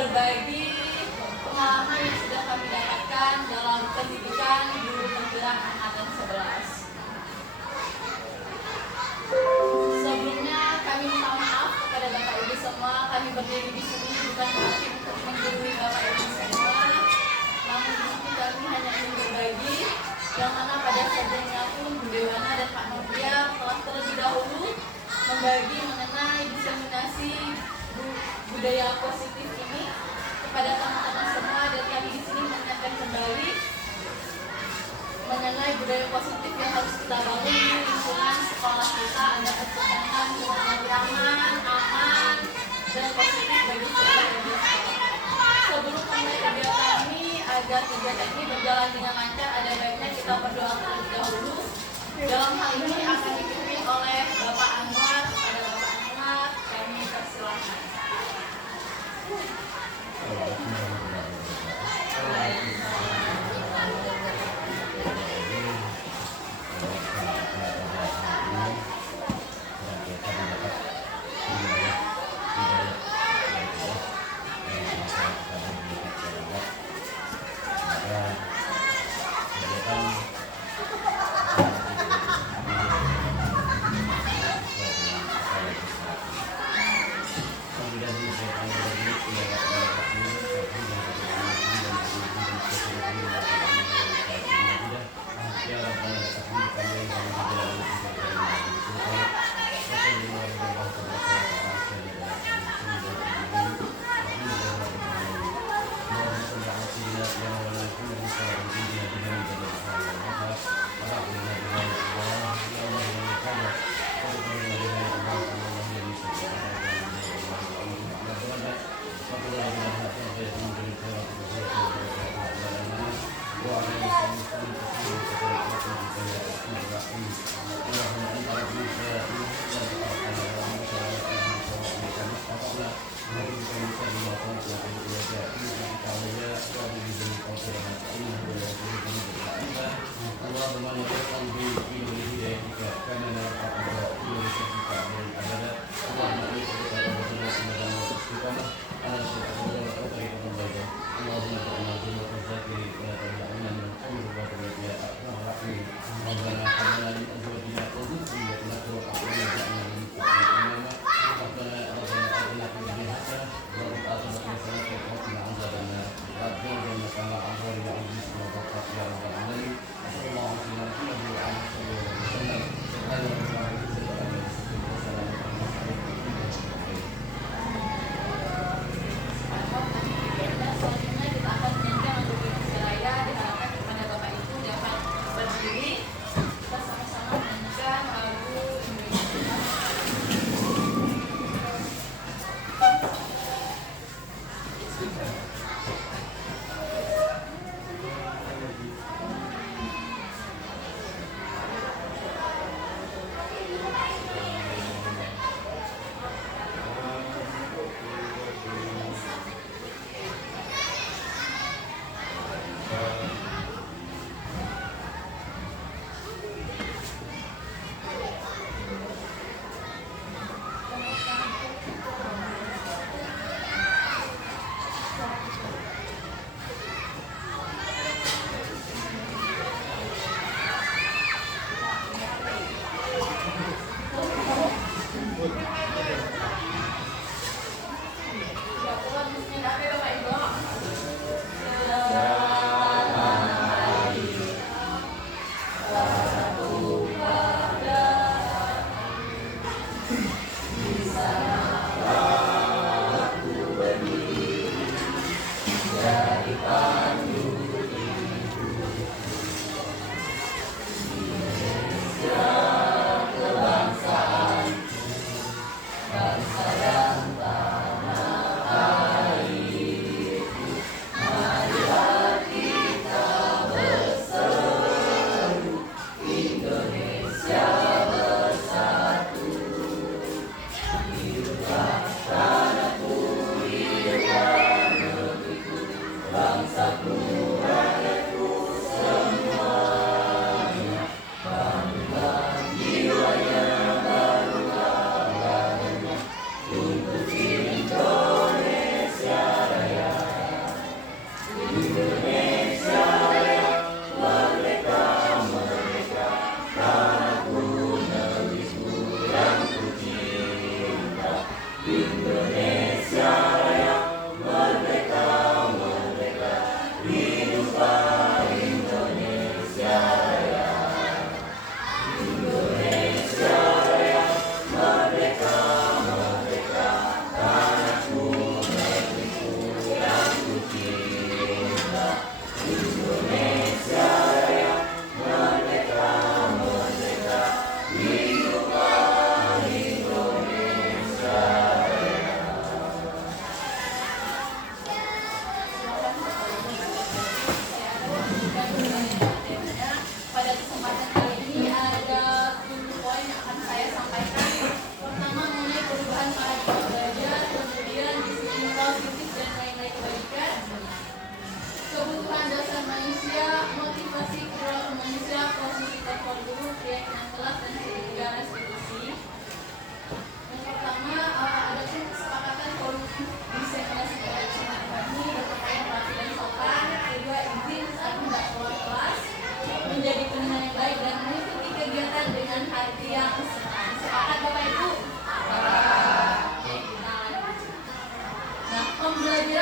berbagi pengalaman yang sudah kami dapatkan dalam pendidikan guru penggerak angkatan 11. Sebelumnya kami minta maaf kepada Bapak Ibu semua. Kami berdiri di sini bukan berarti untuk menggurui Bapak Ibu semua, namun di sini kami hanya ingin berbagi, yang mana pada saatnya pun Bu Dewana dan Pak Novia telah terlebih dahulu membagi mengenai diseminasi budaya positif ini kepada teman-teman semua, dan kami di sini mengingatkan kembali mengenai budaya positif yang harus kita bangun di lingkungan sekolah kita agar terciptakan lingkungan nyaman, aman, dan positif bagi sekolah dan sekolah. Sebelum mulai kegiatan kami, agar kegiatan ini berjalan dengan lancar, ada baiknya kita berdoa terlebih dahulu. Dalam hal ini akan dipimpin oleh Bapak Anwar. Pada Bapak Anwar, kami persilakan.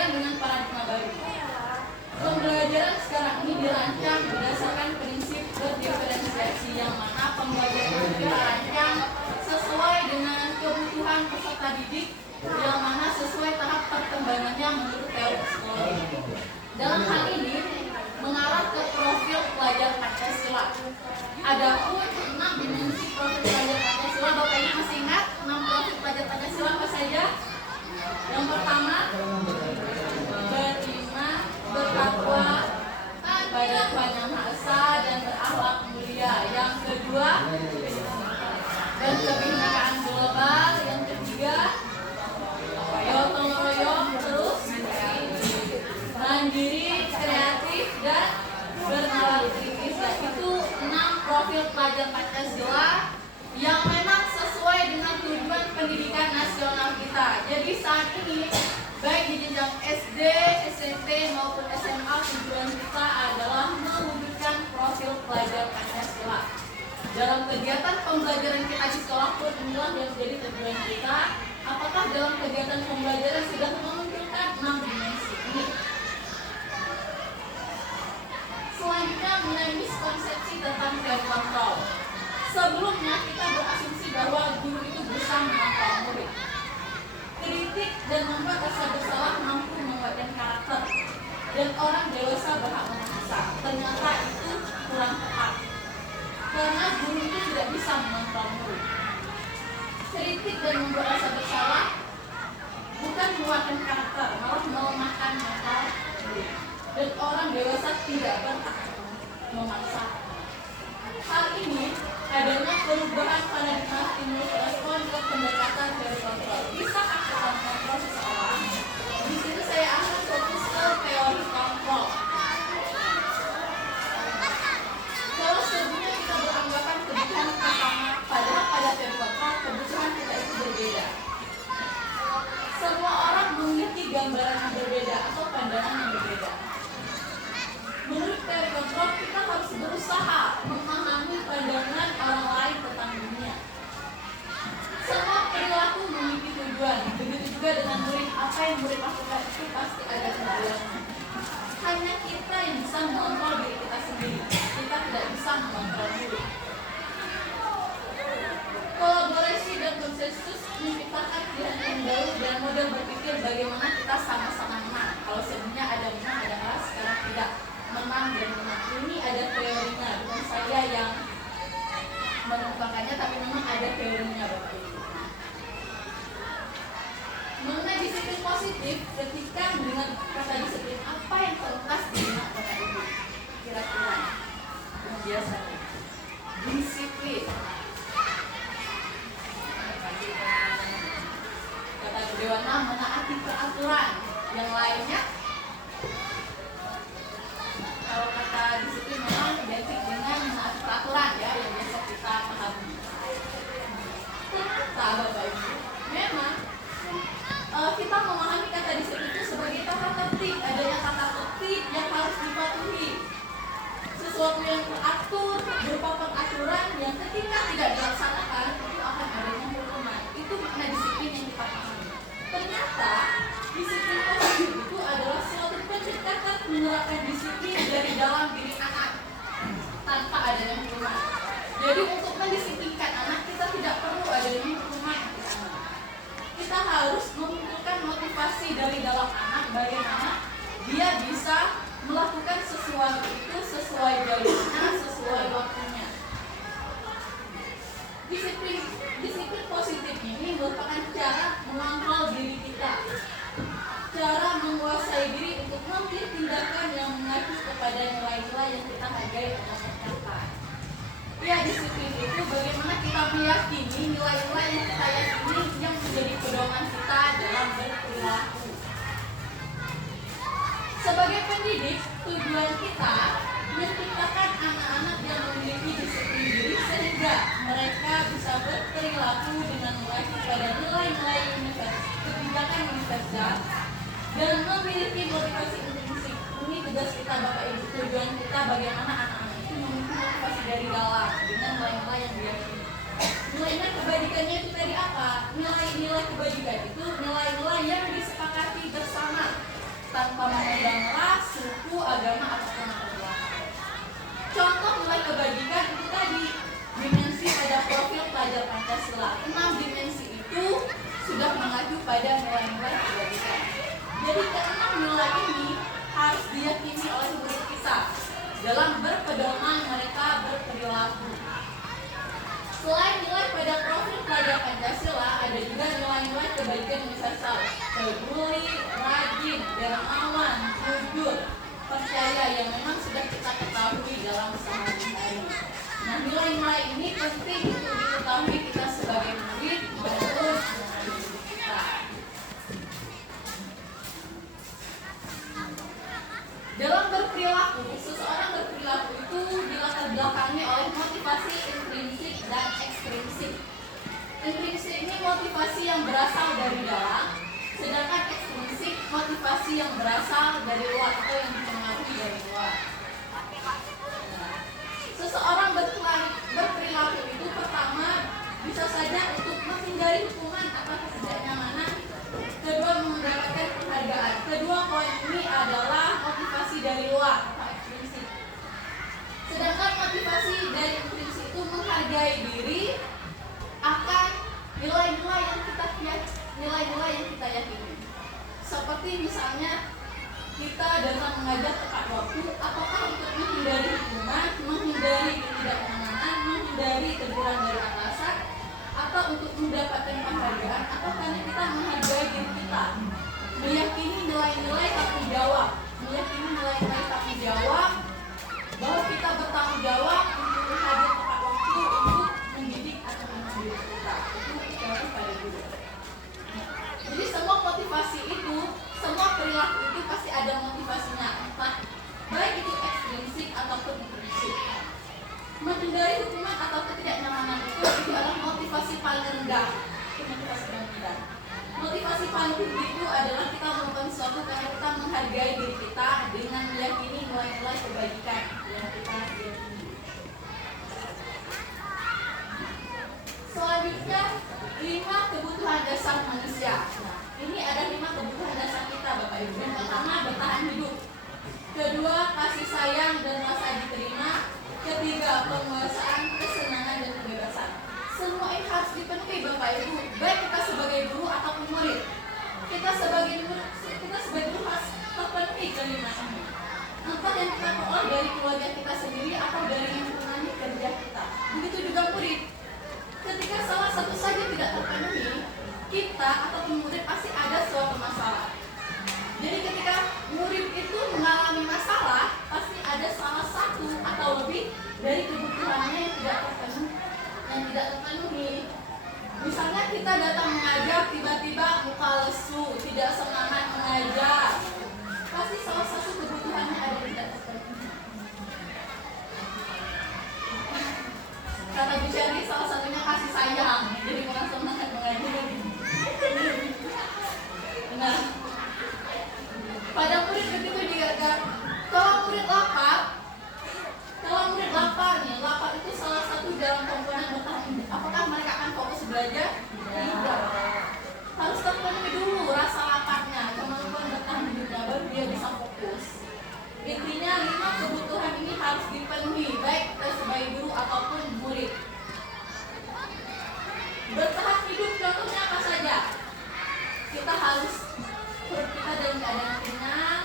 disesuaikan dengan paradigma baru. Pembelajaran sekarang ini dirancang berdasarkan prinsip berdiferensiasi, yang mana pembelajaran itu dirancang sesuai dengan kebutuhan peserta didik, yang mana sesuai tahap perkembangannya menurut teori psikologi. Dalam hal ini mengarah ke profil pelajar Pancasila. Adapun 6 dimensi profil pelajar Pancasila, Bapak Ibu masih ingat 6 profil pelajar Pancasila apa saja? Yang pertama, beriman, bertakwa pada Tuhan Yang Maha Esa dan berakhlak mulia. Yang kedua, berkebinekaan global. Yang ketiga, gotong royong, terus mandiri, kreatif, dan bernalar kritis. Dan itu 6 profil pelajar Pancasila yang memang sesuai dengan tujuan pendidikan nasional kita. Jadi saat ini baik di jenjang SD, SMP maupun SMA, tujuan kita adalah mewujudkan profil pelajar Pancasila. Dalam kegiatan pembelajaran kita di sekolah pun inilah yang menjadi tujuan kita. Apakah dalam kegiatan pembelajaran sudah memunculkan 6 dimensi ini? Selanjutnya mengenai miskonsepsi tentang teori kontrol. Sebelumnya kita berasumsi bahwa guru itu berusaha mengontrol murid. Kritik dan membuat rasa bersalah mampu menguatkan karakter, dan orang dewasa berhak memaksa. Ternyata itu kurang tepat, karena guru itu tidak bisa mengontrol murid. Kritik dan membuat rasa bersalah bukan menguatkan karakter, malah melemahkan mental murid. Dan orang dewasa tidak berhak memaksa. Hal ini adanya perubahan paradigma stimulus respon ke pendekatan teori kontrol. Bisakah kita mengontrol seseorang? Di sini saya akan fokus ke teori kontrol. Kalau sebelumnya kita beranggapan kebutuhan kita sama, padahal pada teori kontrol kebutuhan kita itu berbeda. Semua orang memiliki gambaran yang berbeda atau pandangan yang berbeda. Menurut teori kontrol, kita harus berusaha memahami pandangan orang lain tentang dunia. Semua perilaku memiliki tujuan. Begitu juga dengan murid. Apa yang murid lakukan itu pasti ada tujuannya. Hanya kita yang bisa mengontrol diri kita sendiri. Kita tidak bisa mengontrol murid. Kolaborasi dan konsensus menciptakan pilihan yang baru dan model berpikir bagaimana kita sama-sama menang. Kalau sebelumnya ada menang, ada kalah, sekarang tidak. Menang dan menang. Ini ada teorinya, bukan saya yang mengungkapkannya, tapi memang ada teorinya, Bapak Ibu. Mengenai disiplin positif, ketika mendengar kata disiplin, apa yang terlintas di benak Bapak Ibu? Kira-kira yang biasanya disiplin. Kata Dewana, menaati peraturan. Yang lainnya, kalau kata disiplin memang identik dengan menaati peraturan, ya, yang biasa kita pahami. Ternyata Bapak Ibu, memang kita memahami kata disiplin itu sebagai tata tertib, adanya tata tertib yang harus dipatuhi. Sesuatu yang teratur berupa peraturan yang ketika tidak dilaksanakan itu akan adanya hukuman. Itu makna disiplin yang kita pahami. Ternyata disiplin positif itu adalah suatu pendekatan menerapkan disiplin dari dalam diri anak tanpa adanya hukuman. Jadi untuk mendisiplinkan anak, kita tidak perlu adanya hukuman untuk anak. Kita harus memunculkan motivasi dari dalam anak bagaimana dia bisa melakukan sesuatu itu sesuai jalurnya, sesuai waktunya. Disiplin positif ini merupakan cara mengontrol diri kita, cara menguasai diri untuk mengambil tindakan yang mengacu kepada nilai-nilai yang kita hargai dan mencapai. Ya, disiplin itu bagaimana kita meyakini nilai-nilai yang kita yakini yang menjadi pedoman kita dalam berperilaku. Sebagai pendidik, tujuan kita menciptakan anak-anak yang memiliki disiplin diri sehingga mereka bisa berperilaku dengan mengacu pada nilai-nilai kebijakan universal dan memiliki motivasi intrinsik. Ini tugas kita, Bapak Ibu. Tujuan kita bagaimana anak-anak itu memiliki motivasi dari dalam dengan nilai-nilai yang diyakini. Nilai-nilai kebajikannya itu tadi apa? Nilai-nilai kebajikan itu nilai-nilai yang disepakati bersama Jadi keenam nilai ini harus diyakini oleh murid kita dalam berpedoman mereka berperilaku. Selain nilai pada profil pelajar Pancasila, ada juga nilai-nilai kebaikan universal, peduli, rajin, dermawan, jujur, percaya yang memang sudah kita ketahui dalam sehari-hari. Nah, nilai-nilai ini penting untuk diketahui kita sebagai murid maupun guru kita. Dalam berperilaku, seseorang berperilaku itu dilatar belakangi oleh motivasi intrinsik dan ekstrinsik. Intrinsik ini motivasi yang berasal dari dalam, sedangkan ekstrinsik motivasi yang berasal dari luar atau yang dipengaruhi dari luar. Seseorang berperilaku itu pertama bisa saja untuk menghindari hukuman atau ketidaknyamanan, kedua mendapatkan penghargaan. Kedua poin ini adalah motivasi dari luar atau ekstrinsik. Sedangkan motivasi dari intrinsik itu menghargai diri akan nilai-nilai yang kita yakini. Seperti misalnya kita datang mengajak tepat waktu, apakah untuk menghindari hukuman, menghindari ketidaknyamanan, menghindari teguran dari atasan, atau untuk mendapatkan penghargaan, atau karena kita menghargai diri kita, meyakini nilai-nilai tanggung jawab, bahwa kita bertanggung jawab untuk hadir tepat waktu untuk mendidik atau mendidik kita. Itu istilah pada guru. Jadi semua motivasi itu, semua perilaku itu pasti ada motivasinya, entah baik itu ekstrinsik ataupun intrinsik. Menghindari hukuman atau ketidaknyamanan itu adalah motivasi paling rendah. Itu motivasi paling rendah. Motivasi paling tinggi itu adalah kita melakukan sesuatu karena kita menghargai diri kita dengan meyakini nilai-nilai kebaikan yang kita yakini. Selanjutnya, 5 kebutuhan dasar manusia. Nah, ini ada 5 kebutuhan dasar kita, Bapak Ibu. Yang pertama, bertahan hidup. Kedua, kasih sayang dan rasa diterima. Ketiga, penguasaan, kesenangan dan kebebasan. Semua ini harus dipenuhi, Bapak Ibu, baik kita sebagai guru ataupun murid. Kita sebagai guru harus terpenuhi kelima ini. Entah yang kita peroleh dari keluarga kita sendiri atau dari lingkungan kerja kita. Begitu juga murid. Ketika salah satu saja tidak terpenuhi, kita ataupun murid pasti ada suatu masalah. Jadi ketika murid itu mengalami masalah, pasti ada salah satu atau lebih dari kebutuhannya yang tidak terpenuhi. Misalnya kita datang mengajar, tiba-tiba muka lesu, tidak semangat mengajar, pasti salah satu kebutuhannya ada yang tidak terpenuhi. Kata bicara ini salah satunya kasih sayang, jadi kurang semangat mengajar. Benar. Pada murid begitu juga. Kalau murid lapar nih, lapar itu salah satu dalam komponen bertahan hidup. Apakah mereka akan fokus belajar? Tidak. Harus terpenuhi dulu rasa laparnya, kemampuan bertahan hidupnya, baru dia bisa fokus. Intinya 5 kebutuhan ini harus dipenuhi, baik kita sebagai guru ataupun murid. Bertahan hidup contohnya apa saja? Kita dalam keadaan kenyang,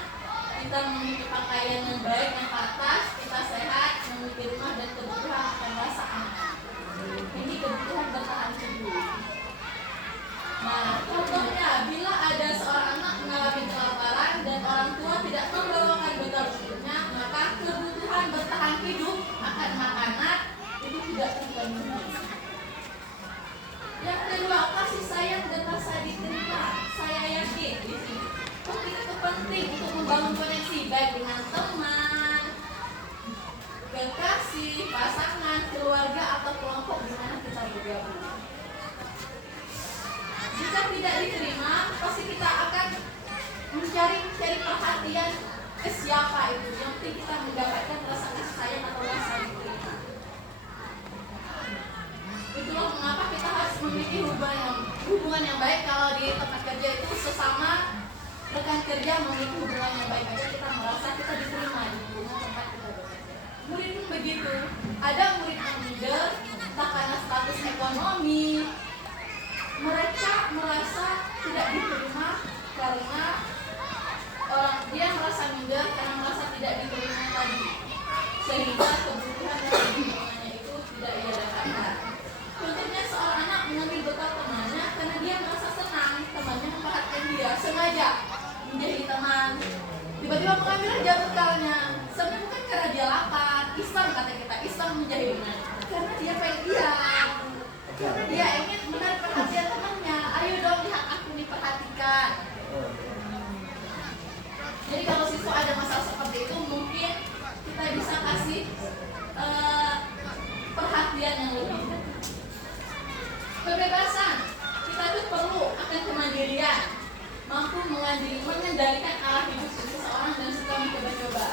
kita memiliki pakaian yang baik, yang pantas, kita sehat, memiliki rumah dan kebutuhan akan rasa aman. Ini kebutuhan bertahan hidup. Nah, contohnya bila ada seorang anak mengalami kelaparan dan orang tua tidak membawakan bekal untuknya, maka kebutuhan bertahan hidup akan makanan itu tidak terpenuhi. Yang kedua, kasih sayang dan rasa diterima. Saya yakin di sini itu penting untuk membangun koneksi baik dengan teman, kekasih, pasangan, keluarga atau kelompok di mana kita bergabung. Jika tidak diterima, pasti kita akan mencari perhatian ke siapa itu. Yang penting kita mendapatkan rasa kasih sayang atau rasa diterima. Itulah mengapa kita harus memiliki hubungan yang baik. Kalau di tempat kerja itu sesama rekan kerja memiliki hubungan yang baik aja kita merasa kita diterima di lingkungan tempat kita bekerja. Murid pun begitu. Ada murid yang minder, entah karena status ekonomi, mereka merasa tidak diterima karena tiba-tiba mengambil aja bekalnya. Sebenarnya bukan karena dia lapar, iseng kata kita, iseng menjadi benar. Karena dia pengen diam. Karena dia ingin menarik perhatian temannya. Ayo dong lihat aku diperhatikan. Jadi kalau siswa ada masalah seperti itu, mungkin kita bisa kasih perhatian yang lebih. Kebebasan, kita tuh perlu akan kemandirian, mampu mengendalikan arah hidup seseorang dan suka mencoba-coba.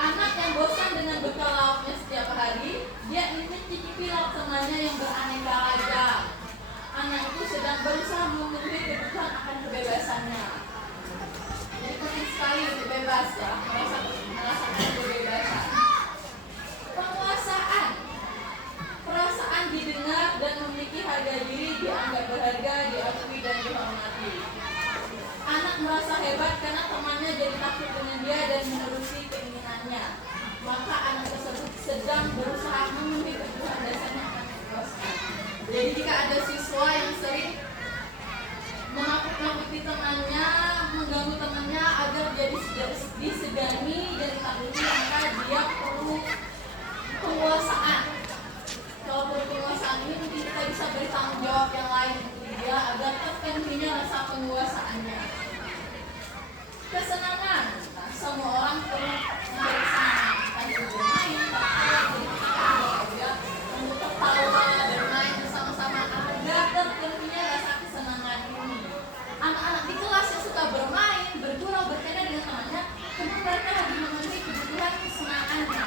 Anak yang bosan dengan bekal lauknya setiap hari, dia ingin mencicipi lauk temannya yang beraneka ragam. Anak itu sedang berusaha memenuhi kebutuhan akan kebebasannya. Jadi penting sekali untuk bebas ya, merasakan kebebasan. Penguasaan, perasaan didengar dan memiliki harga diri, dianggap berharga, diakui dan dihormati. Anak merasa hebat karena temannya jadi takut dengan dia dan menerusi keinginannya. Maka anak tersebut sedang berusaha memenuhi kebutuhan dasarnya akan kepuasan. Jadi jika ada siswa yang sering menakut-nakuti temannya, mengganggu temannya agar jadi disegani dan ditakuti, maka dia perlu penguasaan. Kalau perlu penguasaan ini mungkin kita bisa beri tanggung jawab yang lain untuk dia agar terpenuhinya rasa penguasaannya. Kesenangan, nah, semua orang perlu mencari kesenangan, entah itu bermain, untuk tertawa, bermain bersama-sama agar terpenuhinya rasa kesenangan ini. Anak-anak di kelas yang suka bermain, bergurau, bercanda dengan temannya, tentu mereka lebih memenuhi kebutuhan kesenangannya.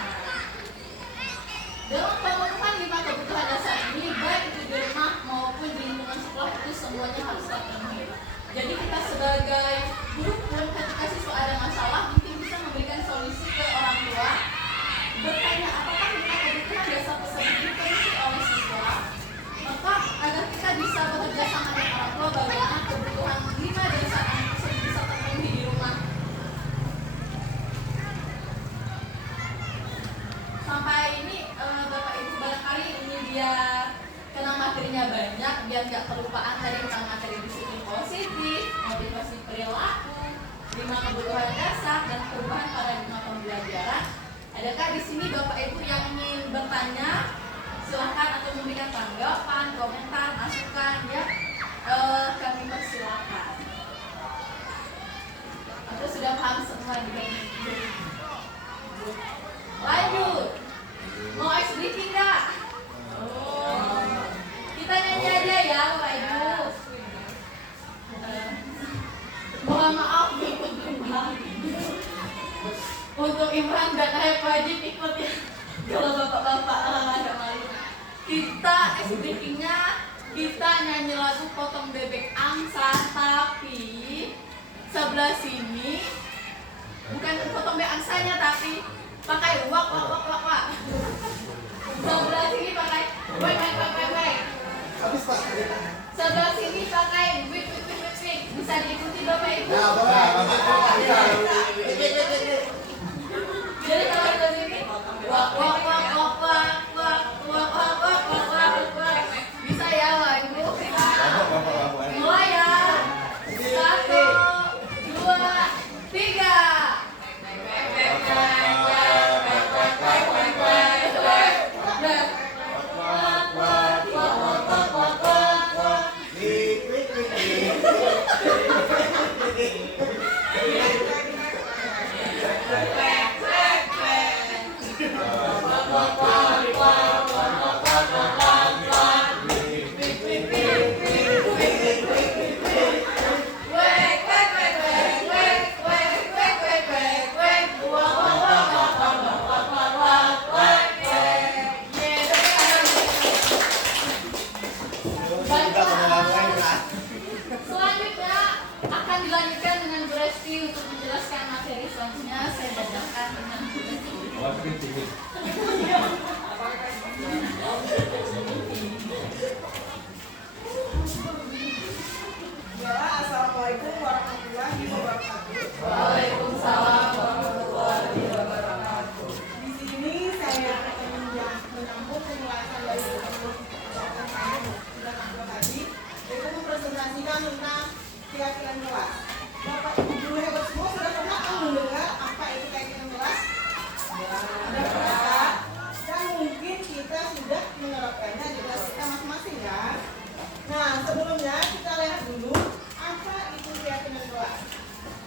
Dalam pemenuhan 5 kebutuhan dasar ini, baik itu di rumah maupun di lingkungan sekolah, itu semuanya harus terpenuhi. Jadi kita sebagai guru pun ketika siswa ada masalah, mungkin bisa memberikan solusi ke orang tua, bertanya apakah 5 kebutuhan dasar tersebut dipenuhi oleh siswa, maka agar kita bisa bekerja sama dengan orang tua bagaimana kebutuhan 5 dasar anak tersebut bisa terpenuhi di rumah. Sampai ini Bapak Ibu barangkali ini biar karena materinya banyak, biar nggak kelupaan tadi tentang materi disiplin positif, motivasi perilaku, 5 kebutuhan dasar dan perubahan paradigma pembelajaran. Adakah di sini Bapak Ibu yang ingin bertanya? Silahkan atau memberikan tanggapan, komentar, masukan ya. Kami persilakan. Atau sudah paham semua juga? Lanjut. Mau ice breaking nggak? Kita nyanyi aja ya, Bapak Ibu. Mohon maaf untuk Imran dan Ayah wajib ikut ya. Kalau bapak-bapak agak malu. Kita ice breakingnya kita nyanyi lagu Potong Bebek Angsa, tapi sebelah sini bukan potong bebek angsanya tapi pakai wak. Sebelah sini pakai wek. Sebelah sini pakai wik. Bisa diikuti Bapak Ibu. Jadi kalau di sini wak. Bisa ya Bapak Ibu. Mulai ya. 1, 2, 3. Selanjutnya akan dilanjutkan dengan Bu Resti untuk menjelaskan materi selanjutnya. Saya bacakan dengan Bu Resti. Assalamualaikum warahmatullahi wabarakatuh. Waalaikumsalam warahmatullahi wabarakatuh. Di sini saya akan menyambung pembahasan dari pembahasan saya sudah tampil tadi, yaitu mempresentasikan tentang keyakinan kelas. Bapak Ibu guru hebat semua sudah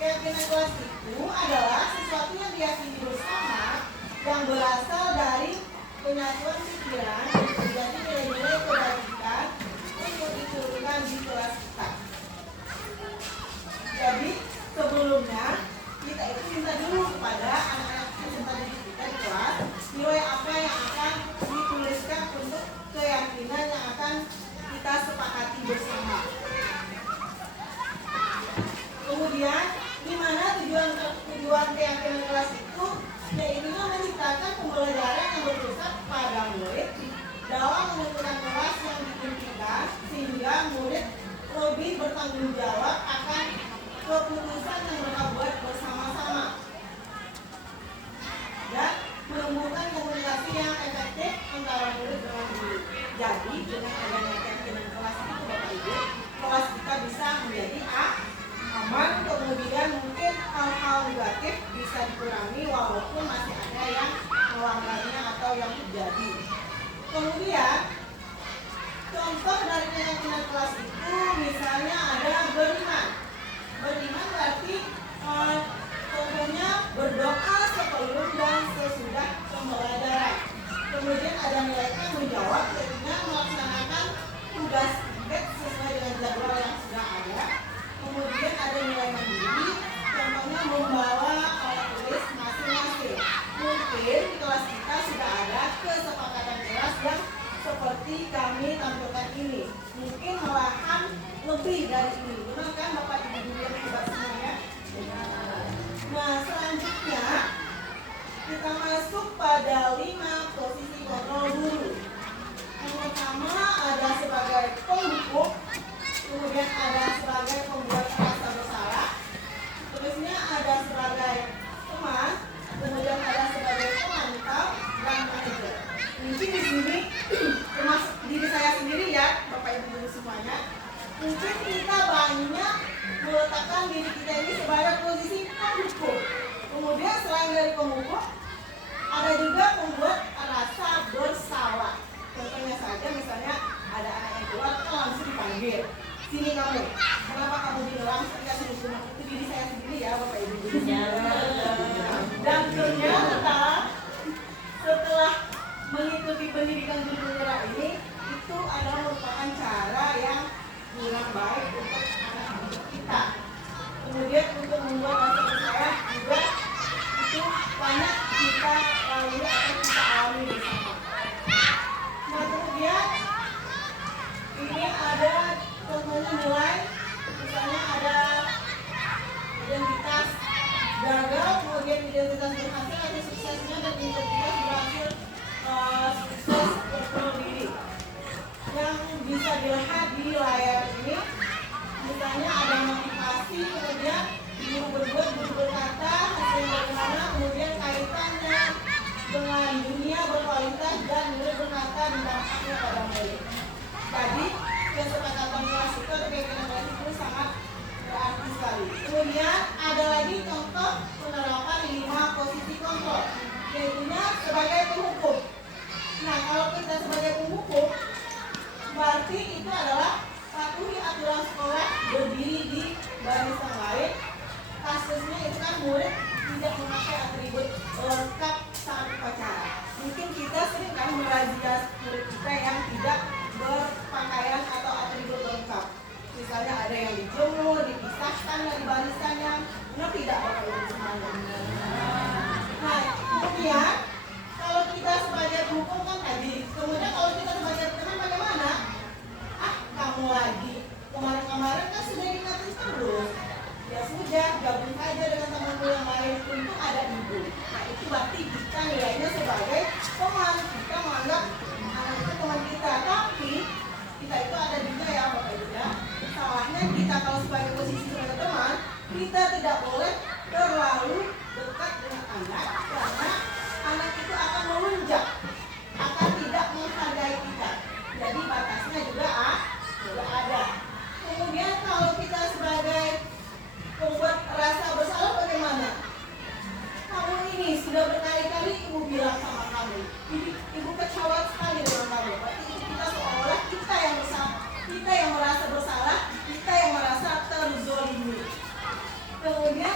Keyakinan kelas itu adalah sesuatu yang diyakini bersama yang berasal dari penyatuan pikiran dan terjadi nilai-nilai kebajikan untuk diturunkan di kelas kita. Jadi sebelumnya kita itu minta dulu kepada anak-anak peserta didik kita di kelas nilai apa yang akan dituliskan untuk keyakinan yang akan kita sepakati bersama. Kemudian, di mana tujuan keyakinan kelas itu yaitu menciptakan pembelajaran yang berpusat pada murid dalam menentukan kelas yang diimpikan sehingga murid lebih bertanggung jawab akan keputusan yang mereka buat bersama-sama dan menumbuhkan komunikasi yang efektif antara murid dengan guru. Jadi dengan adanya keyakinan kelas itu Bapak Ibu, kelas kita bisa menjadi aman, kemudian mungkin hal-hal negatif bisa dikurangi walaupun masih ada yang melanggarnya atau yang terjadi. Kemudian contoh dari keyakinan kelas itu misalnya ada beriman. Beriman berarti contohnya berdoa sebelum dan sesudah pembelajaran. Kemudian ada nilai tanggung jawab dengan melaksanakan tugas sesuai dengan jadwal yang sudah ada. Kemudian ada nilai mandiri, contohnya membawa alat tulis masing-masing. Mungkin di kelas kita sudah ada kesepakatan kelas yang seperti kami tampilkan ini. Mungkin malahan lebih dari ini. Benar kan Bapak Ibu guru yang hebat semuanya? Nah selanjutnya kita masuk pada 5 posisi kontrol guru. Yang pertama ada sebagai penghukum, kemudian ada sebagai pembuat rasa bersalah, terusnya ada sebagai teman, kemudian ada sebagai pemantau dan manajer. Mungkin di sini termasuk diri saya sendiri ya, Bapak Ibu guru semuanya. Mungkin kita banyak meletakkan diri kita ini sebagai posisi penghukum. Kemudian selain dari penghukum, ada juga pembuat rasa bersalah. Contohnya saja misalnya ada anak yang keluar, langsung dipanggil. Sini kamu, kenapa kamu bilang ketika hukum itu diri saya sendiri ya Bapak Ibu guru. Dan ternyata setelah mengikuti pendidikan guru penggerak ini, itu adalah merupakan cara yang kurang baik untuk anak-anak kita. Kemudian untuk membuat rasa percaya juga itu banyak kita lalui atau kita alami bersama. Nah kemudian ini ada contohnya nilai, misalnya ada identitas gagal, kemudian identitas berhasil atau suksesnya dan identitas berhasil sukses berpenuh diri. Yang bisa dilihat di layar ini, misalnya ada motivasi, kemudian guru berbuat, guru berkata, hasilnya bagaimana, kemudian kaitannya dengan dunia berkualitas dan murid berkata dan dampaknya pada murid. Jadi kesepakatan kelas itu atau keyakinan kelas itu sangat berarti sekali. Kemudian ada lagi contoh penerapan 5 posisi kontrol, yaitu sebagai penghukum. Nah kalau kita sebagai penghukum, berarti itu adalah patuhi aturan sekolah, berdiri di barisan lain. Kasusnya itu kan murid tidak memakai atribut lengkap saat upacara. Mungkin kita sering kan merazia murid kita yang tidak berpakaian atau atribut lengkap. Misalnya ada yang dijemur, dipisahkan dari barisannya. Nah tidak Bapak Ibu semuanya. Nah kemudian kalau kita sebagai penghukum kan tadi, kemudian kalau kita sebagai teman bagaimana? Kamu lagi kemarin-kemarin kan sudah dikatain terus. Ya sudah, gabung saja dengan teman-teman yang lain untuk ada ibu. Nah itu berarti kita nilainya sebagai teman. Kita menganggap anak itu teman kita, tapi kita itu ada juga ya Bapak Ibu ya. Salahnya kita kalau sebagai posisi sebagai teman, kita tidak boleh terlalu dekat dengan anak karena anak itu akan melunjak, akan tidak menghargai kita. Jadi batasnya juga ada. Kemudian kalau kita sebagai pembuat rasa bersalah bagaimana? Kamu ini sudah berkali-kali ibu bilang sama kamu, ibu kecewa sekali dengan kamu. Berarti kita seolah kita yang bersalah, kita yang merasa bersalah, kita yang merasa terzolimi. Kemudian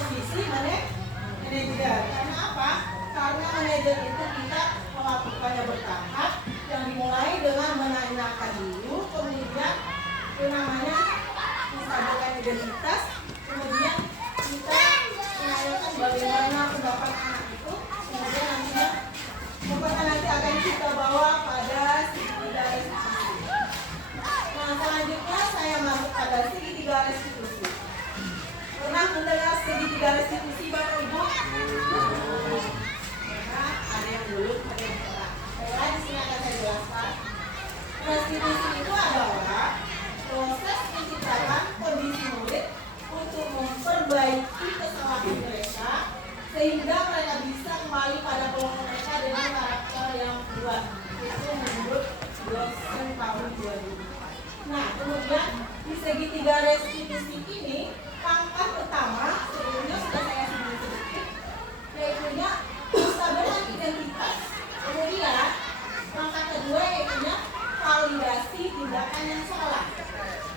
posisi manajer. Karena apa? Karena manajer itu kita melakukannya bertahap, yang dimulai dengan menanyakan dulu, kemudian itu namanya menstabilkan identitas, kemudian kita menanyakan bagaimana pendapat anak itu, kemudian nantinya pokoknya nanti akan kita bawa pada segitiga restitusi. Nah, selanjutnya saya masuk pada segitiga restitusi. Pernah mendengar segitiga restitusi Bapak Ibu? Nah, ada yang belum, ada yang pernah. Saya di sini akan saya jelaskan. Restitusi itu adalah proses menciptakan kondisi murid untuk memperbaiki kesalahan mereka sehingga mereka bisa kembali pada kelompok mereka dengan karakter yang kuat. Itu menurut dosen tahun 2000. Nah, kemudian di segitiga restitusi ini langkah pertama sebelumnya sudah saya sebut sedikit, yaitu menstabilkan identitas. Kemudian langkah kedua yaitu validasi tindakan yang salah.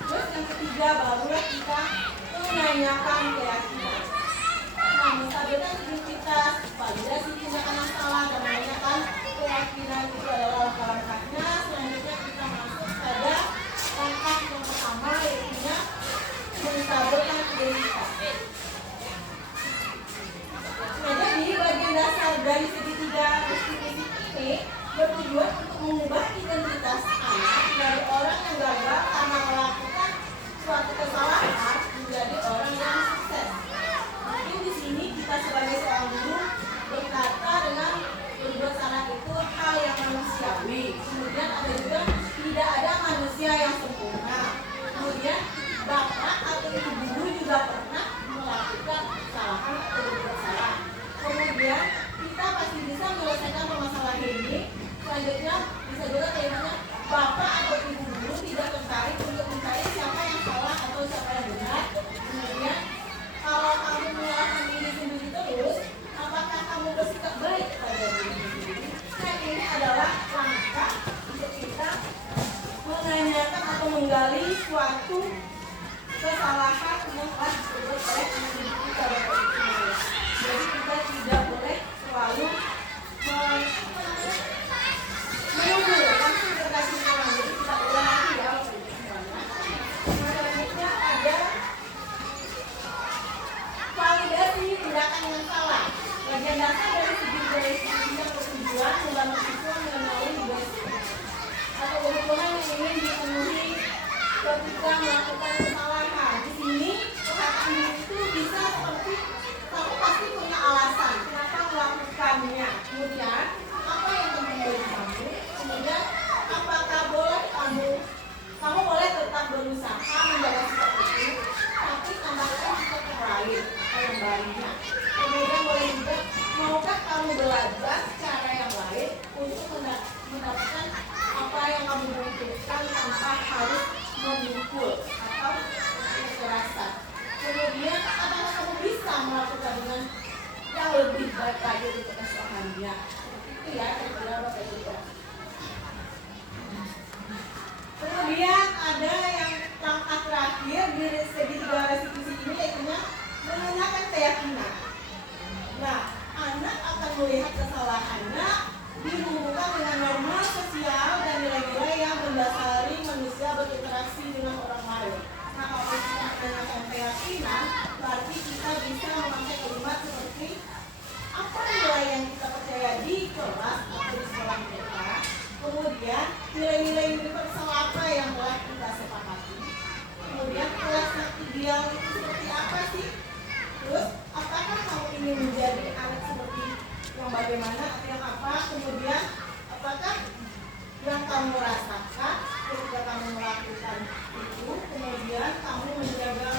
Terus yang ketiga barulah kita menanyakan keyakinan. Nah, menstabilkan identitas, validasi tindakan yang salah, dan menanyakan keyakinan itu adalah langkah-langkahnya. Selanjutnya kita masuk pada langkah yang pertama yaitu menstabilkan identitas. Nah, jadi bagian dasar dari segitiga restitusi ini bertujuan untuk mengubah identitas anak dari orang yang gagal karena melakukan suatu kesalahan menjadi orang yang sukses. Mungkin di sini kita sebagai seorang guru berkata dengan berbuat salah itu hal yang manusiawi. Kemudian ada juga tidak ada manusia yang sempurna. Kemudian bapak atau ibu guru juga pernah melakukan kesalahan atau berbuat salah. Kemudian kita pasti bisa menyelesaikan permasalahan ini. Selanjutnya bisa juga kayaknya bapak atau ibu guru tidak tertarik untuk mencari siapa yang salah atau siapa yang benar. Kemudian kalau kamu menyalahkan diri sendiri terus, apakah kamu bersikap baik pada diri sendiri? Nah, ini adalah langkah untuk kita menanyakan atau menggali suatu kesalahan yang telah diperbuat oleh individu kita Bapak Ibu semuanya. Jadi kita tidak boleh selalu menuduh langsung terkasih orang. Jadi kita ulang lagi ya Bapak Ibu semuanya. Selanjutnya ada validasi tindakan yang salah. Bagian dasar dari segitiga restitusi yang bertujuan membantu siswa mengenali tugas atau kebutuhan yang ingin dipenuhi ketika melakukan kesalahan. Di sini perkataan itu bisa seperti kamu pasti punya alasan kenapa melakukannya. Kemudian apa yang penting bagi kamu? Kemudian apakah boleh kamu boleh tetap berusaha menjaga sikap itu, tapi tambahkan sikap yang lain atau yang baiknya. Kemudian boleh juga maukah kamu belajar cara yang lain untuk mendapatkan apa yang kamu butuhkan tanpa harus memukul atau kekerasan. Kemudian apakah kamu bisa melakukan dengan yang lebih baik lagi untuk kesehatannya? Itu ya kira-kira Bapak Ibu. Kemudian ada yang langkah terakhir di segitiga restitusi ini yaitu menanyakan keyakinan. Nah, anak akan melihat kesalahannya dihubungkan dengan norma sosial dan nilai-nilai yang mendasari manusia berinteraksi dengan orang lain. Nah, kalau kita menanyakan keyakinan, berarti kita bisa memakai kalimat seperti apa nilai yang kita percaya di kelas atau di sekolah kita. Kemudian nilai-nilai universal apa yang telah kita sepakati. Kemudian kelas yang ideal itu seperti apa sih? Terus apakah kamu ingin menjadi anak seperti yang bagaimana atau yang apa? Kemudian apakah yang kamu rasakan ketika kamu melakukan itu? Kemudian kamu menjaga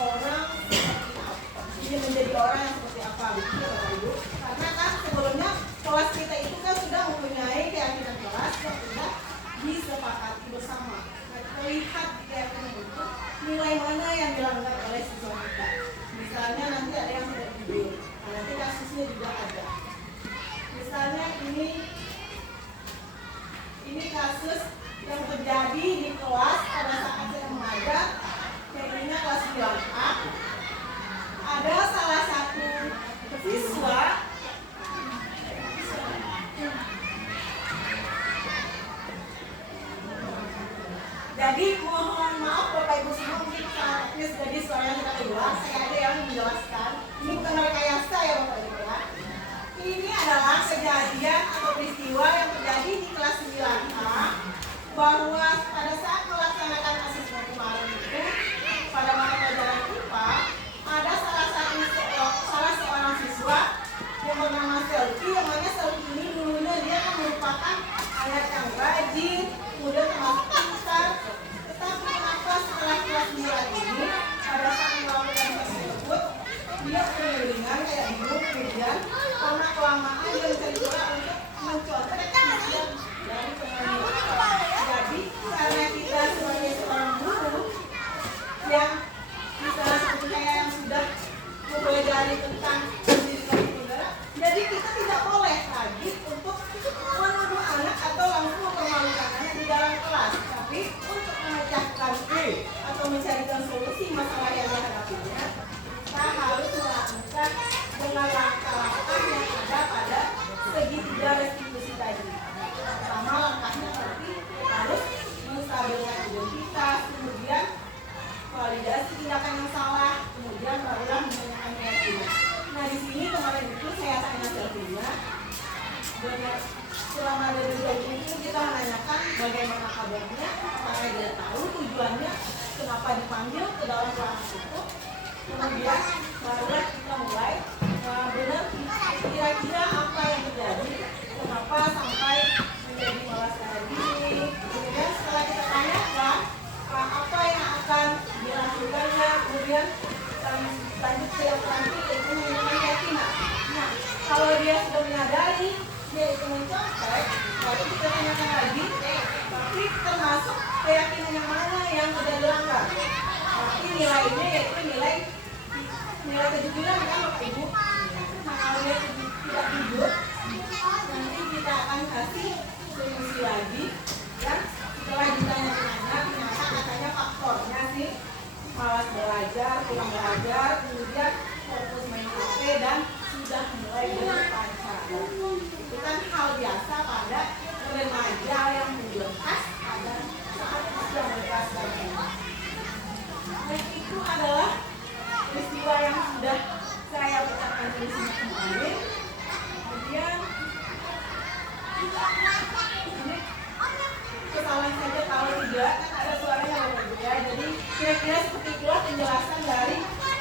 orang seperti apa? Ingin menjadi orang yang seperti apa? Begitu ya Bapak Ibu? Karena kan sebelumnya kelas kita itu kan sudah mempunyai keyakinan kelas yang sudah disepakati bersama. Nah, kita lihat di keyakinan itu nilai mana yang dilanggar oleh siswa kita. Misalnya nanti ada yang tidak jujur, nah, nanti kasusnya juga ada. Misalnya ini kasus yang terjadi di kelas pada saat saya mengajar, kayaknya kelas 9A. Ada mohon maaf Bapak Ibu semua, mungkin teknis jadi suaranya tidak keluar. Saya aja yang menjelaskan. Ini bukan rekayasa ya Bapak Ibu ya. Ini adalah kejadian atau peristiwa yang terjadi di kelas 9A, bahwa pada saat melaksanakan asesmen kemarin itu pada mata pelajaran IPA ada salah seorang siswa yang bernama Selfie, yang mana Selfie ini dulunya dia kan merupakan anak yang rajin, kemudian termasuk pintar. Tetapi kenapa setelah kelas 9 ini pada saat melakukan tes tersebut dia kelilingan kayak bingung, kemudian karena kelamaan dia mencari cara untuk mencontek siswa dari pengajian IPA. Jadi karena kita sebagai seorang guru yang misalnya seperti saya yang sudah mempelajari tentang pendidikan udara, jadi kita tidak boleh lagi untuk menuduh anak atau langsung mempermalukan anak di dalam kelas, tapi untuk memecahkan atau mencarikan solusi masalah yang dihadapinya, kita harus melakukan dengan langkah-langkah yang ada pada segitiga restitusi tadi. Pertama langkahnya berarti harus menstabilkan identitas, kemudian validasi tindakan yang salah, kemudian barulah menanyakan keyakinan. Nah di sini kemarin itu saya tanya Selfie-nya, selama dari jam itu kita menanyakan bagaimana kabarnya, karena dia tahu tujuannya kenapa dipanggil ke dalam ruangan itu. Kemudian barulah kita mulai benar kira-kira apa yang terjadi, kenapa sampai menjadi malas kayak gini. Kemudian setelah kita tanyakan apa yang akan dilakukannya, kemudian lanjut ke yang terakhir yaitu menanyakan keyakinan. Nah kalau dia sudah menyadari dia itu mencontek, lalu kita tanyakan lagi, tapi termasuk keyakinan yang mana yang sudah dilanggar. Tapi nilainya yaitu nilai kejujuran kan Bapak Ibu. Nah kalau dia tidak jujur, nanti kita akan kasih solusi lagi. Dan setelah ditanya-tanya, ternyata katanya faktornya sih malas belajar, kurang belajar, kemudian fokus main HP dan sudah mulai berpacaran. Itu kan hal biasa pada remaja yang menjelas pada saat usia mereka sekarang. Dan itu adalah peristiwa yang sudah saya bacakan di sini kemarin. Kemudian ini kesalahan saja kalau tidak kan ada suaranya Bapak Ibu ya. Jadi kira-kira seperti itulah penjelasan dari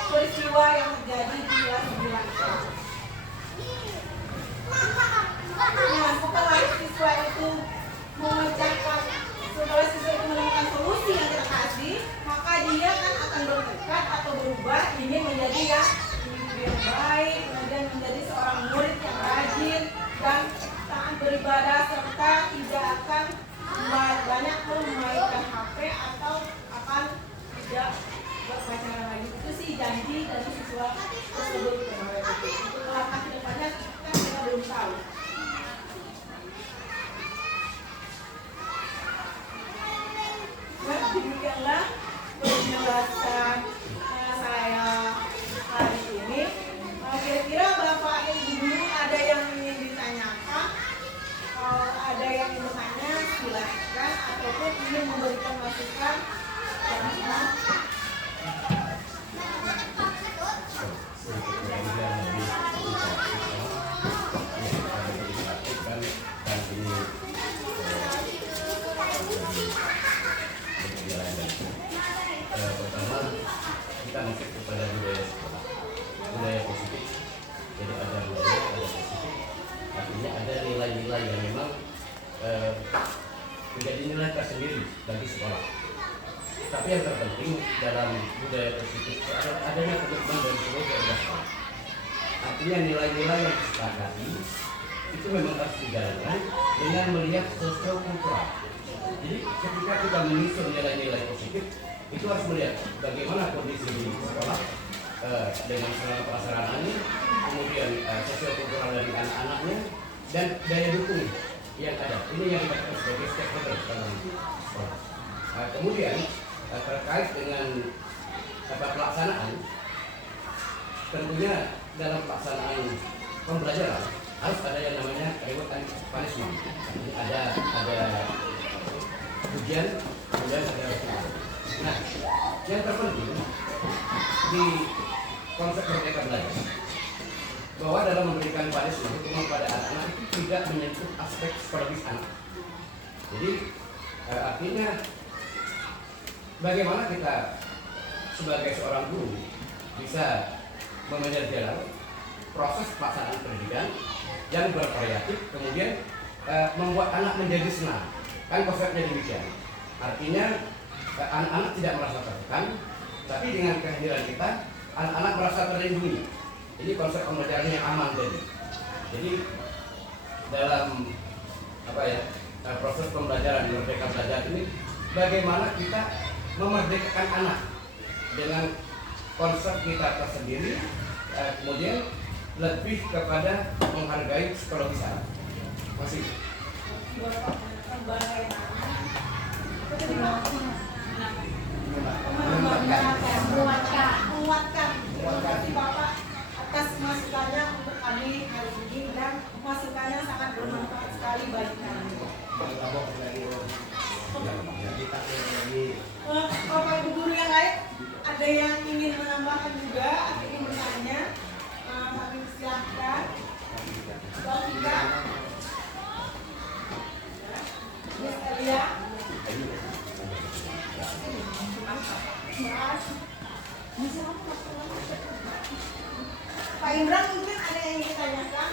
peristiwa yang terjadi di kelas 9. Nah setelah siswa itu menemukan solusi yang kita kasih, maka dia kan akan bertekad atau berubah ingin menjadi individu yang baik, kemudian menjadi seorang murid yang rajin dan taat beribadah, serta tidak akan banyak memainkan HP atau akan tidak berpacaran lagi. Itu sih janji dari siswa tersebut. Untuk langkah ke depannya kan kita belum tahu. Nah, demikianlah penjelasan saya hari ini. Kira-kira Bapak Ibu guru ada yang ingin ditanyakan? Kalau ada yang ingin bertanya, silakan, ataupun ingin memberikan masukan, silakan. Pertama kita masuk kepada budaya positif. Jadi ada budaya, ada positif. Artinya ada nilai-nilai yang memang menjadi nilai tersendiri bagi sekolah. Tapi yang terpenting dalam budaya positif adanya komitmen dari seluruh organisasi. Artinya nilai-nilai yang disepakati itu memang harus dijalankan dengan melihat sosio-kultural. Jadi ketika kita menyusun nilai-nilai positif, itu harus melihat bagaimana kondisi di sekolah dengan selama pelaksanaannya, kemudian sosio-kultural dari anak-anaknya, dan daya dukung yang ada. Ini yang kita sebut sebagai stakeholder dalam sekolah. Kemudian terkait dengan pelaksanaan, tentunya dalam pelaksanaan pembelajaran harus ada yang namanya reward and punishment. Ada ujian kemudian ada resiko. Nah, yang terpenting di konsep Merdeka Belajar bahwa dalam memberikan punishment hukuman pada anak-anak itu tidak menyentuh aspek psikologis anak. Jadi artinya bagaimana kita sebagai seorang guru bisa memanage proses pelaksanaan pendidikan yang bervariatif, kemudian membuat anak menjadi senang. Kan konsepnya demikian. Artinya anak-anak tidak merasa tertekan, tapi dengan kehadiran kita anak-anak merasa terlindungi. Ini konsep pembelajaran yang aman jadi. Jadi dalam proses pembelajaran Merdeka Belajar ini bagaimana kita memerdekakan anak dengan konsep kita tersendiri, kemudian lebih kepada menghargai psikologis anak. Masih. Menguatkan. Terima kasih Bapak atas masukannya untuk kami hari ini dan masukannya sangat bermanfaat sekali bagi kami. Bapak Ibu guru yang lain, ada yang ingin menambahkan juga atau ingin bertanya? Kami silakan. Bang Ika, Miss Elia, Pak Imran, mungkin ada yang ingin ditanyakan?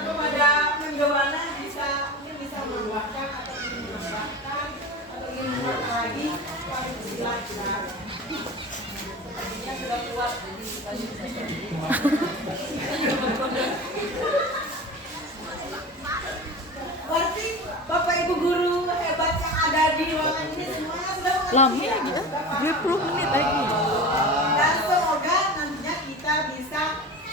Kepada Menjowana mungkin bisa menambahkan atau ingin menambahkan atau ingin menambahkan lagi, kami silakan. Tadinya sudah kuat, jadi tadi Berarti Bapak Ibu guru hebat yang ada di ruangan ini semuanya sudah mengerti Lama ya? lagi, Sudah paham? 20 menit lagi. Dan semoga nantinya kita bisa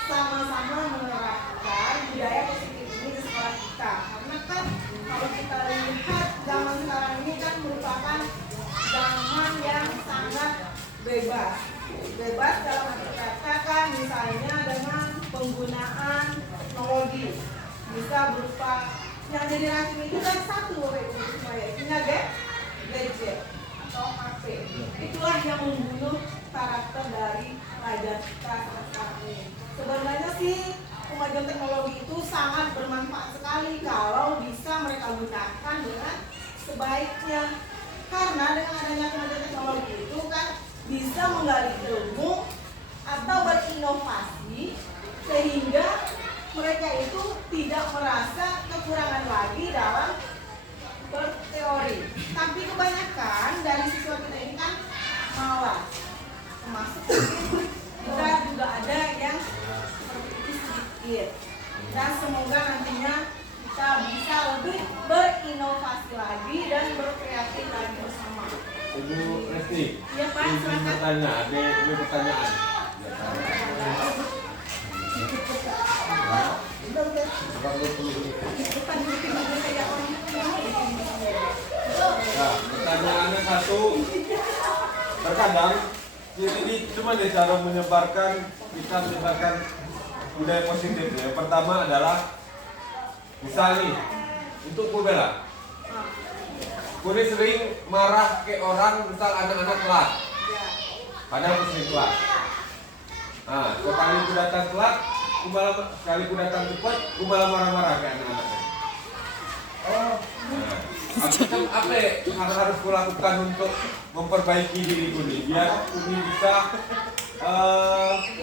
sama-sama menerapkan budaya positif ini di sekolah kita. Karena kan kalau kita lihat zaman sekarang ini kan merupakan zaman yang sangat bebas. Bebas dalam arti kata kan misalnya dengan penggunaan teknologi. Bisa berupa yang jadi racun itu kan satu supaya ingat ya, gadget atau HP. Itulah yang membunuh karakter dari pelajar kita sekarang ini. Sebenarnya sih kemajuan teknologi itu sangat bermanfaat sekali kalau bisa mereka gunakan dengan sebaiknya. Karena dengan adanya kemajuan teknologi itu kan bisa menggali ilmu atau berinovasi sehingga mereka itu tidak merasa kekurangan lagi dalam berteori. Tapi kebanyakan dari siswa kita ini kan malas, termasuk kita juga ada yang seperti itu sedikit. Dan semoga nantinya kita bisa lebih berinovasi lagi dan berkreatif lagi bersama. Ibu Resti, Iya Pak, izin silakan. bertanya, ada pertanyaan. Nah, pertanyaannya satu, terkadang ini cuma nih cara menyebarkan budaya positif. Yang pertama adalah misal nih, untuk Kubela, Kuni sering marah ke orang, misal anak-anak kelas, padahal mesti kelas. Nah, sekali ku datang telat, sekali ku datang cepat, ku malah marah-marah ke anak-anaknya. Apa yang harus ku lakukan untuk memperbaiki diri Kuni, biar Kuni bisa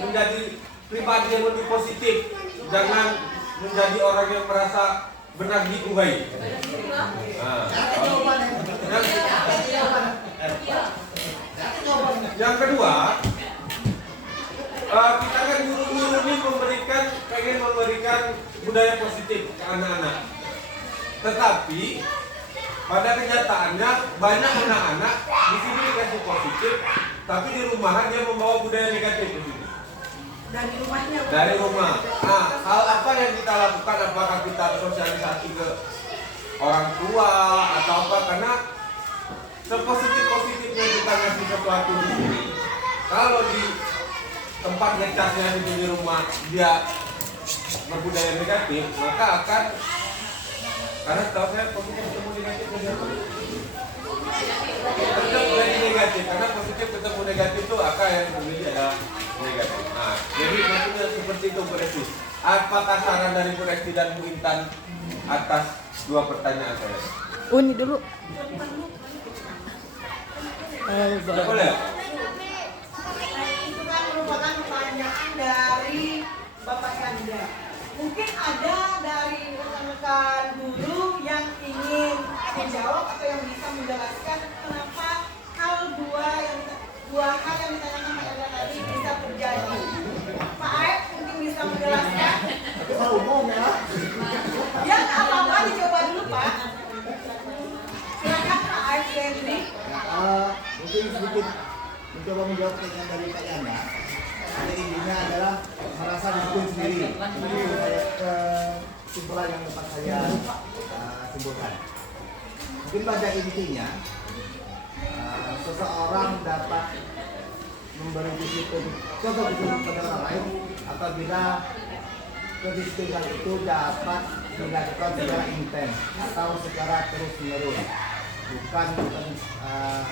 menjadi pribadi yang lebih positif, jangan menjadi orang yang merasa benar dikubai. Yang kedua, kita kan guru-guru ini pengen memberikan budaya positif ke anak-anak. Tetapi pada kenyataannya banyak anak-anak di sini dikasih positif, tapi di rumah dia membawa budaya negatif di sini. Dari rumahnya. Dari rumah. Nah, hal apa yang kita lakukan? Apakah kita sosialisasi ke orang tua atau apa? Karena sepositif-positifnya kita ngasih sesuatu di sini, kalau di tempat ngecasnya itu di rumah dia berbudaya negatif, maka akan Karena setahu saya positif ketemu negatif tetap jadi negatif, karena positif ketemu negatif itu angka yang memilih adalah negatif. Nah, jadi maksudnya seperti itu Bu Esti. Apakah saran dari Bu Esti dan Bu Intan atas dua pertanyaan saya? Uni dulu. Tidak boleh? Itu kan merupakan pertanyaan dari Bapak Chandra. Mungkin ada dari rekan-rekan guru yang ingin menjawab atau yang bisa menjelaskan kenapa dua hal yang ditanyakan Pak Chandra tadi bisa terjadi. Pak Aep mungkin bisa menjelaskan. Itu umum ya. Ya nggak apa-apa, dicoba dulu Pak. Silakan Pak Aep Henry. Mungkin sedikit mencoba menjawab pertanyaan dari Pak Yana. Pada intinya adalah merasa disiplin sendiri. Itu kesimpulan yang dapat saya simpulkan. Mungkin pada intinya seseorang dapat memberi disiplin, contoh disiplin pada orang lain apabila kedisiplinan itu dapat dilakukan secara intens atau secara terus menerus. Bukan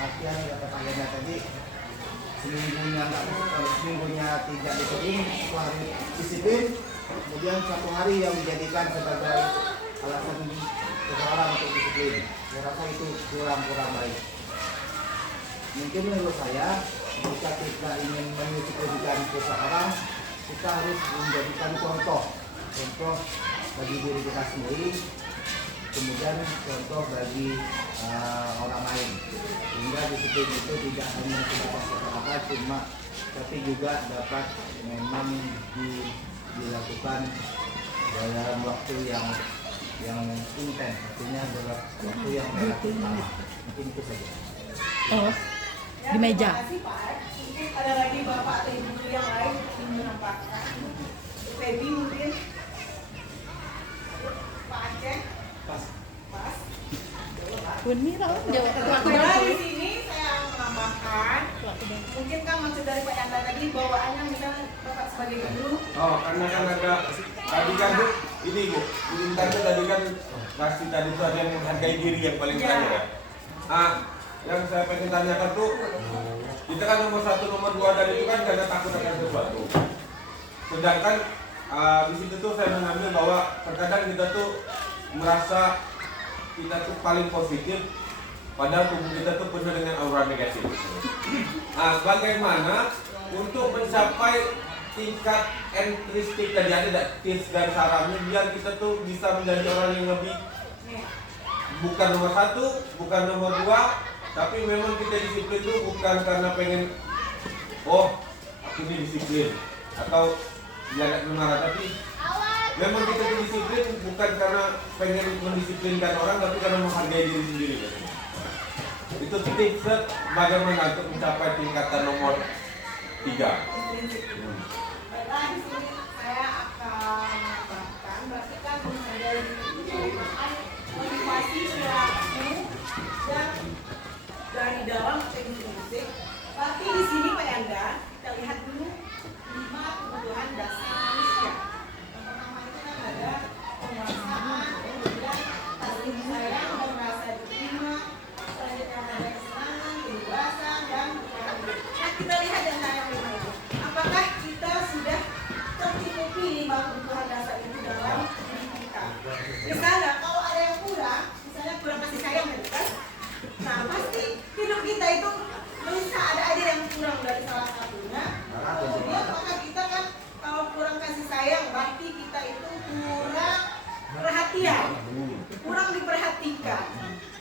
artian kata Pak Yana tadi seminggunya tidak disiplin, satu hari disiplin, kemudian satu hari yang dijadikan sebagai alasan seseorang untuk disiplin. Saya rasa itu kurang baik. Mungkin menurut saya, jika kita ingin mendisiplinkan seseorang, kita harus menjadikan contoh bagi diri kita sendiri, kemudian contoh bagi orang lain, sehingga disiplin itu tidak hanya sebatas kata-kata cuma, tapi juga dapat memang dilakukan dalam waktu yang intens, artinya dalam waktu yang relatif lama. Mungkin itu saja. Oh, di meja. Terima kasih Pak Aep. Mungkin ada lagi Bapak atau Ibu yang lain yang ingin menambahkan. Feby mungkin. Pak Aceh. Pas. Uni lah. Nah, di sini saya menambahkan, mungkin kan maksud dari Pak Yanda tadi bawaannya misalnya Bapak sebagai guru. Oh, karena kan ada tadi kan Bu, ini Bu, Bu Intan itu tadi kan pasti tadi itu ada yang menghargai diri yang paling utama ya. Yang saya pengen tanyakan tuh, kita kan nomor 1, nomor 2 dan itu kan karena takut akan sesuatu. Sedangkan di situ tuh saya mengambil bahwa terkadang kita tuh merasa kita tuh paling positif, padahal tubuh kita tuh penuh dengan aura negatif. Bagaimana untuk mencapai tingkat entristik tadi ada tips dan sarannya biar kita tuh bisa menjadi orang yang lebih bukan nomor 1, bukan nomor 2, tapi memang kita disiplin tuh bukan karena pengen aku ini disiplin atau jangan marah, tapi memang kita tuh disiplin bukan karena pengen mendisiplinkan orang, tapi karena menghargai diri sendiri. Itu tips bagaimana untuk mencapai tingkatan nomor 3. Baiklah, di sini saya akan menambahkan, berarti kan menghargai diri, motivasi perilaku dan dari dalam intrinsic. Berarti di sini Pak Yanda, kita lihat dulu 5 kebutuhan dasar manusia. Yang pertama itu kan ada penguasaan, kemudian kasih sayang dan merasa diterima, selanjutnya ada kesenangan, kebebasan dan kebahagiaan. Nah, kita lihat yang saya lima itu. Apakah kita sudah tercukupi 5 kebutuhan dasar itu dalam diri kita? Misalnya kalau ada yang kurang, misalnya kurang kasih sayang kan? Nah, pasti hidup kita itu bisa ada aja yang kurang dari salah satunya. Kemudian maka kita kan kalau kurang kasih sayang berarti kita itu kurang perhatian, kurang diperhatikan.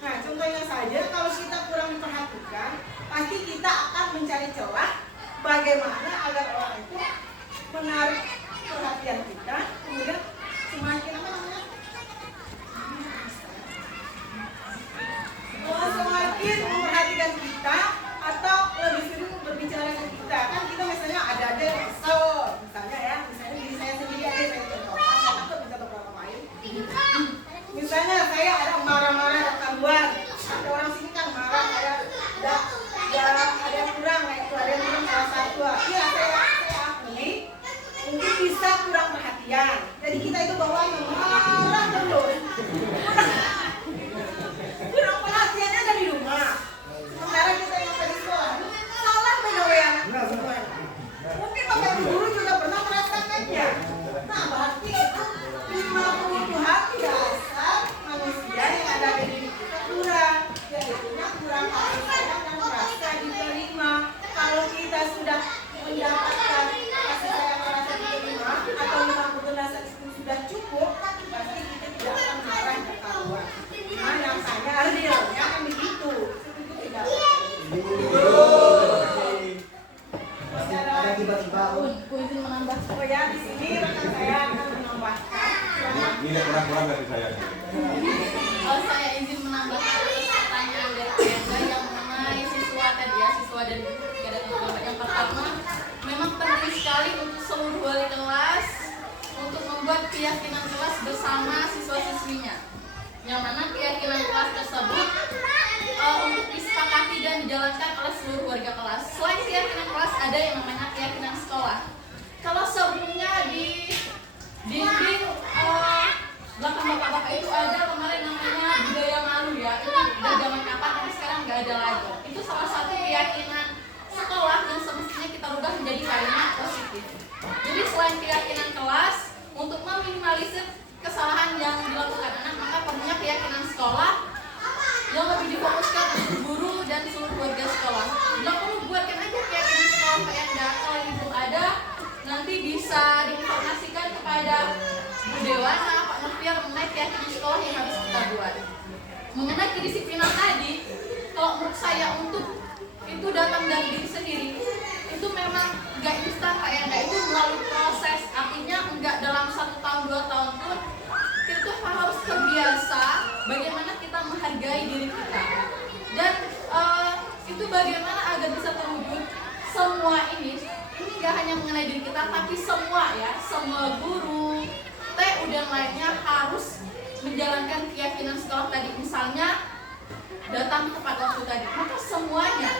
Nah, contohnya saja kalau kita kurang diperhatikan, pasti kita akan mencari celah bagaimana agar orang itu menarik perhatian kita, kemudian semakin apa namanya? Semakin memperhatikan kita atau lebih sering berbicara ke kita. Kan kita misalnya ada yang kesel, misalnya ya, misalnya diri saya sendiri aja saya contoh, saya takut bisa beberapa lain. Misalnya saya ada marah-marah datang luar, ada orang sini kan marah, ada yang kurang, kayak itu ada yang kurang salah satu. Iya saya akui mungkin bisa kurang perhatian. Jadi Bapak dan Ibu ketika datang ke Bapak. Yang pertama, memang penting sekali untuk seluruh wali kelas untuk membuat keyakinan kelas bersama siswa-siswinya. Yang mana keyakinan kelas tersebut untuk disepakati dan dijalankan oleh seluruh warga kelas. Selain keyakinan kelas, ada yang namanya keyakinan sekolah. Kalau sebelumnya di dinding belakang bapak-bapak itu ada kemarin namanya budaya malu ya, itu dari zaman kapan tapi sekarang nggak ada lagi. Itu salah satu keyakinan sekolah yang semestinya kita rubah menjadi kalimat positif. Jadi selain keyakinan kelas, untuk meminimalisir kesalahan yang dilakukan anak, maka perlunya keyakinan sekolah yang lebih difokuskan untuk guru dan seluruh warga sekolah. Nggak perlu buatkan aja keyakinan sekolah kayak enggak, kalau itu ada nanti bisa diinformasikan kepada Bu Dewana, Pak Noviar mengenai keyakinan sekolah yang harus kita buat. Mengenai kedisiplinan tadi, kalau menurut saya untuk itu datang dari diri sendiri, itu memang nggak instan Pak ya, nggak, itu melalui proses. Artinya nggak dalam 1 tahun 2 tahun pun kita harus terbiasa bagaimana kita menghargai diri kita. Dan itu bagaimana agar bisa terwujud semua ini nggak hanya mengenai diri kita, tapi semua ya, semua guru, TU dan lainnya harus menjalankan keyakinan sekolah tadi. Misalnya datang tepat waktu tadi, maka semuanya.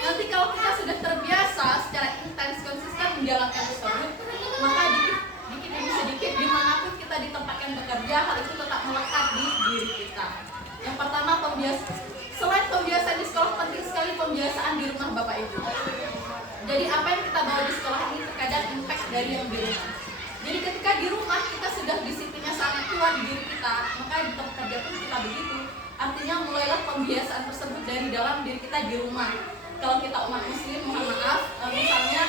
Nanti kalau kita sudah terbiasa secara intens konsisten menjalankan tersebut, maka dikit demi sedikit dimanapun kita ditempatkan bekerja, hal itu tetap melekat di diri kita. Yang pertama, selain pembiasaan di sekolah, penting sekali pembiasaan di rumah Bapak Ibu. Jadi apa yang kita bawa di sekolah ini terkadang impact dari yang di rumah. Jadi ketika di rumah kita sudah disiplinnya sangat kuat di diri kita, maka di tempat kerja pun kita begitu. Artinya mulailah pembiasaan tersebut dari dalam diri kita di rumah. Kalau kita umat muslim, mohon maaf, misalnya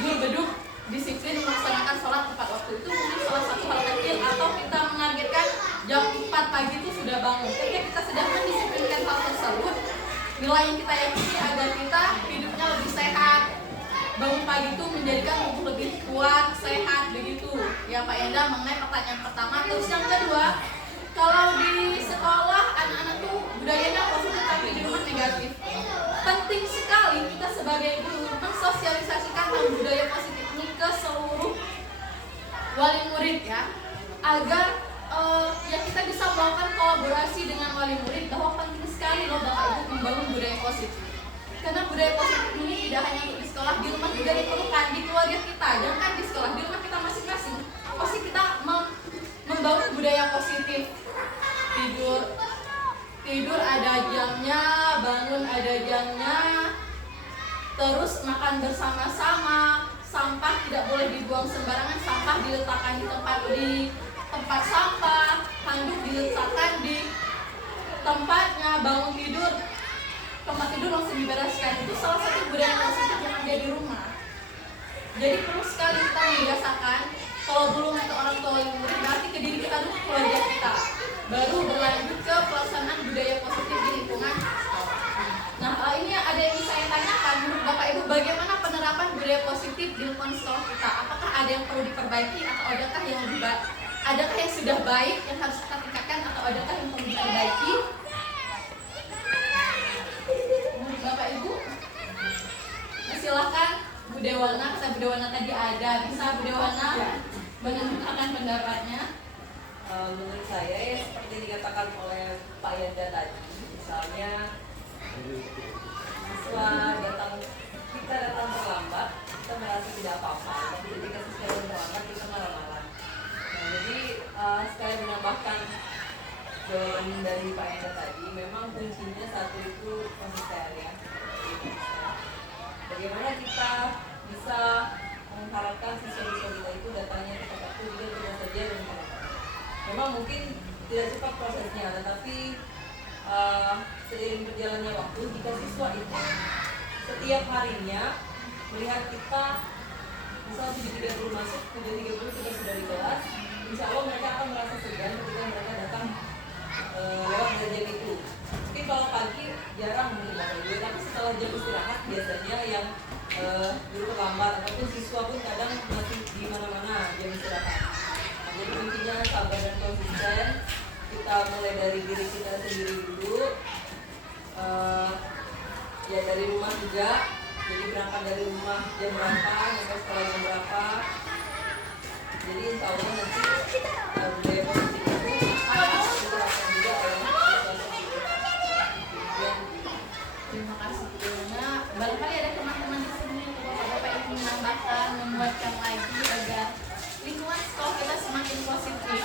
guru beduk disiplin melaksanakan sholat tepat waktu, itu mungkin salah satu hal kecil. Atau kita menargetkan jam 4 pagi itu sudah bangun. Ketika kita sudah mendisiplinkan hal tersebut, nilai yang kita yakini agar kita hidupnya lebih sehat, bangun pagi itu menjadikan tubuh lebih kuat, sehat, begitu ya Pak Yanda mengenai pertanyaan pertama. Terus yang kedua, kalau di sekolah anak-anak tuh budayanya positif tapi di rumah negatif. Penting sekali kita sebagai guru mensosialisasikan budaya positif ini ke seluruh wali murid ya, agar ya kita bisa melakukan kolaborasi dengan wali murid bahwa penting sekali loh Bapak Ibu membangun budaya positif. Karena budaya positif ini tidak hanya untuk di sekolah, di rumah juga diperlukan, di keluarga kita. Jangan di sekolah, di rumah kita masing-masing. Pasti kita membangun budaya positif. Tidur ada jamnya, bangun ada jamnya. Terus makan bersama-sama. Sampah tidak boleh dibuang sembarangan, sampah diletakkan di tempat sampah, handuk diletakkan di tempatnya, bangun tidur, tempat tidur langsung dibereskan. Itu salah satu budaya positif yang ada di rumah. Jadi perlu sekali kita membiasakan. Kalau belum ke orang tua yang murid, berarti ke diri kita dulu, keluarga kita, baru berlanjut ke pelaksanaan budaya positif di lingkungan sekolah. Nah, ini ada yang saya tanyakan, menurut Bapak Ibu, bagaimana penerapan budaya positif di lingkungan sekolah kita? Apakah ada yang perlu diperbaiki atau adakah yang lebih baik? Adakah yang sudah baik yang harus kita tingkatkan atau adakah yang perlu diperbaiki? Menurut Bapak Ibu, silakan Bu Dewana, kata Bu Dewana tadi ada, bisa Bu Dewana mengemukakan pendapatnya. Menurut saya ya seperti dikatakan oleh Pak Yanda tadi, misalnya siswa kita datang terlambat, kita merasa tidak apa-apa, tapi ketika siswa yang terlambat kita marah-marah. Nah, jadi sekali menambahkan jawaban dari Pak Yanda tadi, memang kuncinya satu itu konsisten ya. Bagaimana kita bisa mengharapkan siswa-siswa kita itu datangnya tepat waktu juga tidak saja dan memang mungkin tidak cepat prosesnya, tetapi seiring berjalannya waktu, jika siswa itu setiap harinya melihat kita misal 7.30 masuk, 7.30 kita sudah di kelas, insya Allah mereka akan merasa segan ketika mereka datang lewat jam itu. Mungkin kalau pagi jarang mungkin tapi setelah jam istirahat biasanya yang guru terlambat ataupun siswa pun kadang masih di mana-mana jam istirahat. Nah, jadi kuncinya sabar dan konsisten. Kita mulai dari diri kita sendiri dulu. Ya dari rumah juga. Jadi berangkat dari rumah jam berapa, sampai sekolah jam berapa. Jadi insya Allah nanti budaya positif itu akan diterapkan juga oleh Terima kasih Bu Yona. Barangkali ada teman-teman di sini Bapak Ibu menambahkan, menguatkan lagi agar lingkungan sekolah kita semakin positif.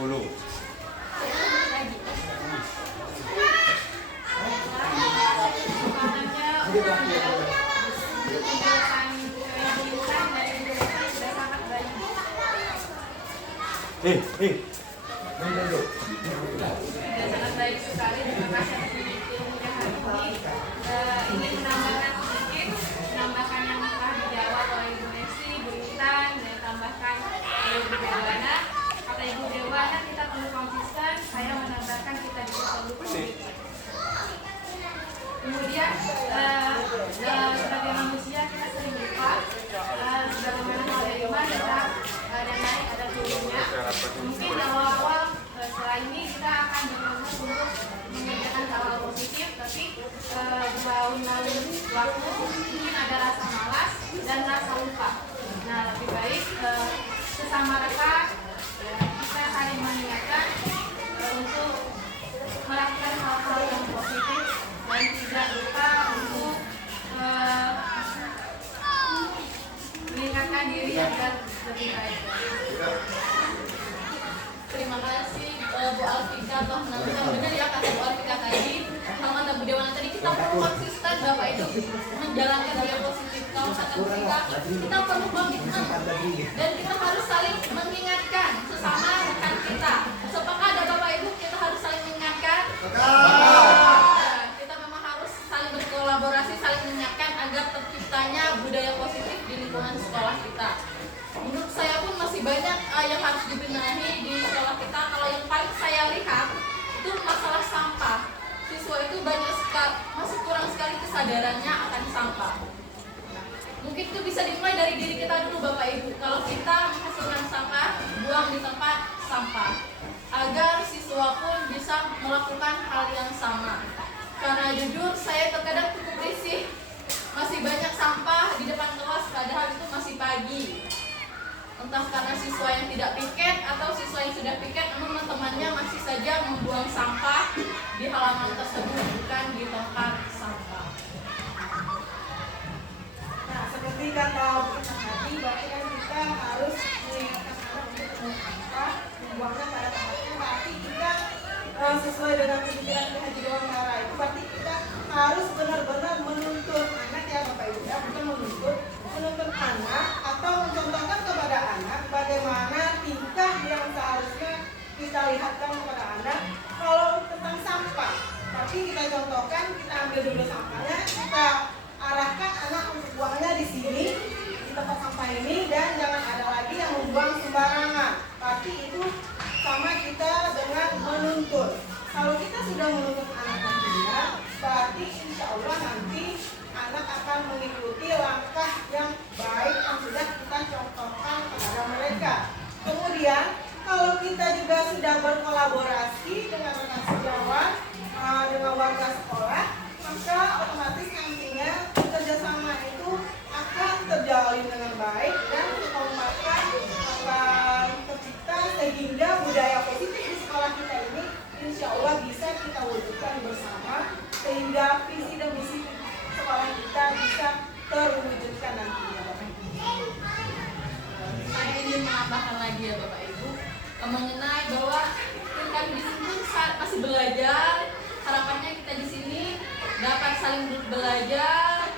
Puluh. Sudah sangat baik sekali, terima kasih atas ilmunya hari ini. Ingin menambahkan sedikit, menambahkan yang telah dijawab oleh Ibu Messi, Bu Intan, dan tambahkan oleh Ibu Dewana. Kata Ibu Dewana, kita perlu konsisten. Saya menambahkan kita juga perlu komitmen. Kemudian sebagai manusia kita sering lupa sebagaimana hal iman ada naik ada turunnya. Mungkin awal-awal setelah ini kita akan berusaha untuk mengerjakan hal positif, tapi berlalu waktu mungkin ada rasa malas dan rasa lupa. Nah, lebih baik sesama rekan kita saling mengingatkan untuk melakukan hal-hal yang positif dan tidak lupa untuk meningkatkan diri agar lebih baik. Terima kasih Bu Alfika telah menambahkan benar ya kata Bu Alfika tadi. Kalau kata Bu Dewana tadi kita perlu konsisten Bapak itu menjalankan dia positif. Kalau kata Bu Alfika kita perlu komitmen dan kita harus saling mengingatkan sesama rekan kita. Sepakat ada Bapak Ibu kita harus saling mengingatkan. Kita memang harus saling berkolaborasi, saling mengingatkan agar terciptanya budaya positif di lingkungan sekolah kita. Menurut saya pun masih banyak yang harus dibenahi di sekolah kita. Kalau yang paling saya lihat itu masalah sampah. Siswa itu banyak sekali, masih kurang sekali kesadarannya akan sampah. Mungkin itu bisa dimulai dari diri kita dulu Bapak Ibu. Kalau kita menghasilkan sampah, buang di tempat sampah. Agar siswa pun bisa melakukan hal yang sama. Karena jujur saya terkadang cukup risih. Masih banyak sampah di depan kelas padahal itu masih pagi. Entah karena siswa yang tidak piket atau siswa yang sudah piket namun teman-temannya masih saja membuang sampah di halaman tersebut, bukan di tempat sampah. Nah, seperti kata Bu Intan tadi, berarti kan kita harus mengingatkan anak untuk membuangnya pada tempatnya. Berarti kita sesuai dengan pikiran Ki Haji Dewantara itu, berarti kita harus benar-benar menuntut anak ya Bapak Ibu ya, bukan menuntut anak atau mencontohkan kepada anak bagaimana tingkah yang seharusnya kita lihatkan kepada anak kalau tentang sampah. Tapi kita contohkan, kita ambil dulu sampahnya, kita arahkan anak untuk buangnya di sini, di tempat sampah ini, dan jangan ada lagi yang membuang sembarangan. Tapi itu sama kita dengan menuntut. Kalau kita sudah menuntut anak nantinya, berarti insya Allah nanti anak akan mengikuti langkah yang baik yang sudah kita contohkan kepada mereka. Kemudian kalau kita juga sudah berkolaborasi dengan rekan sejawat, dengan warga sekolah, maka otomatis nantinya kerjasama itu akan terjalin dengan baik dan kekompakan akan tercipta sehingga budaya positif di sekolah kita ini insya Allah bisa kita wujudkan bersama sehingga visi dan misi sekolah kita bisa terwujudkan nantinya. Saya ingin menambahkan lagi ya Bapak Ibu mengenai bahwa kami di sini masih belajar. Harapannya kita di sini dapat saling belajar.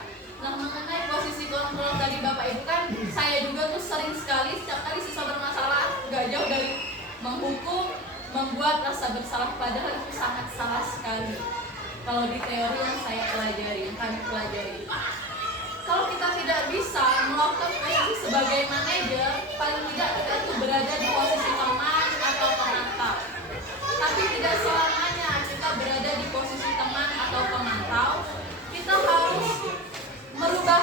Nah, mengenai posisi kontrol tadi Bapak Ibu kan saya juga tuh sering sekali setiap kali siswa bermasalah gak jauh dari menghukum, membuat rasa bersalah, padahal itu sangat salah sekali. Kalau di teori yang saya pelajari, yang kami pelajari, kalau kita tidak bisa melakukan posisi sebagai manajer, paling tidak kita itu berada di posisi teman atau pemantau. Tapi tidak selamanya kita berada di posisi teman atau pemantau. Kita harus merubah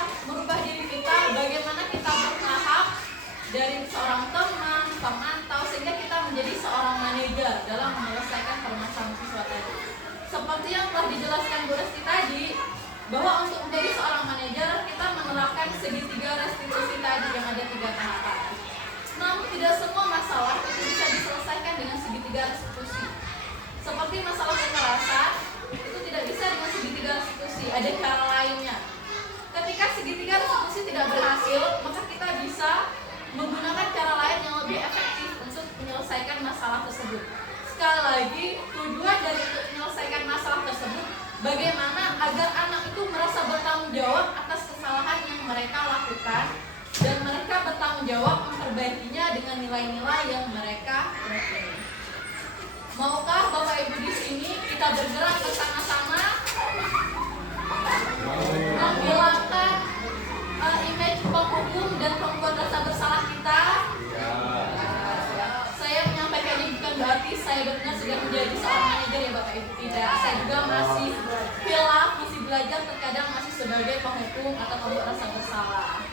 ada cara lainnya. Ketika segitiga restitusi tidak berhasil, maka kita bisa menggunakan cara lain yang lebih efektif untuk menyelesaikan masalah tersebut. Sekali lagi, tujuan dari untuk menyelesaikan masalah tersebut bagaimana agar anak itu merasa bertanggung jawab atas kesalahan yang mereka lakukan dan mereka bertanggung jawab memperbaikinya dengan nilai-nilai yang mereka miliki. Maukah Bapak Ibu di sini kita bergerak bersama-sama menghilangkan image penghukum dan pembuat rasa bersalah kita? Saya menyampaikan ini bukan berarti saya benar sudah menjadi seorang manajer ya Bapak Ibu, tidak. Saya juga masih hilaf, masih belajar, terkadang masih sebagai penghukum atau pembuat rasa bersalah.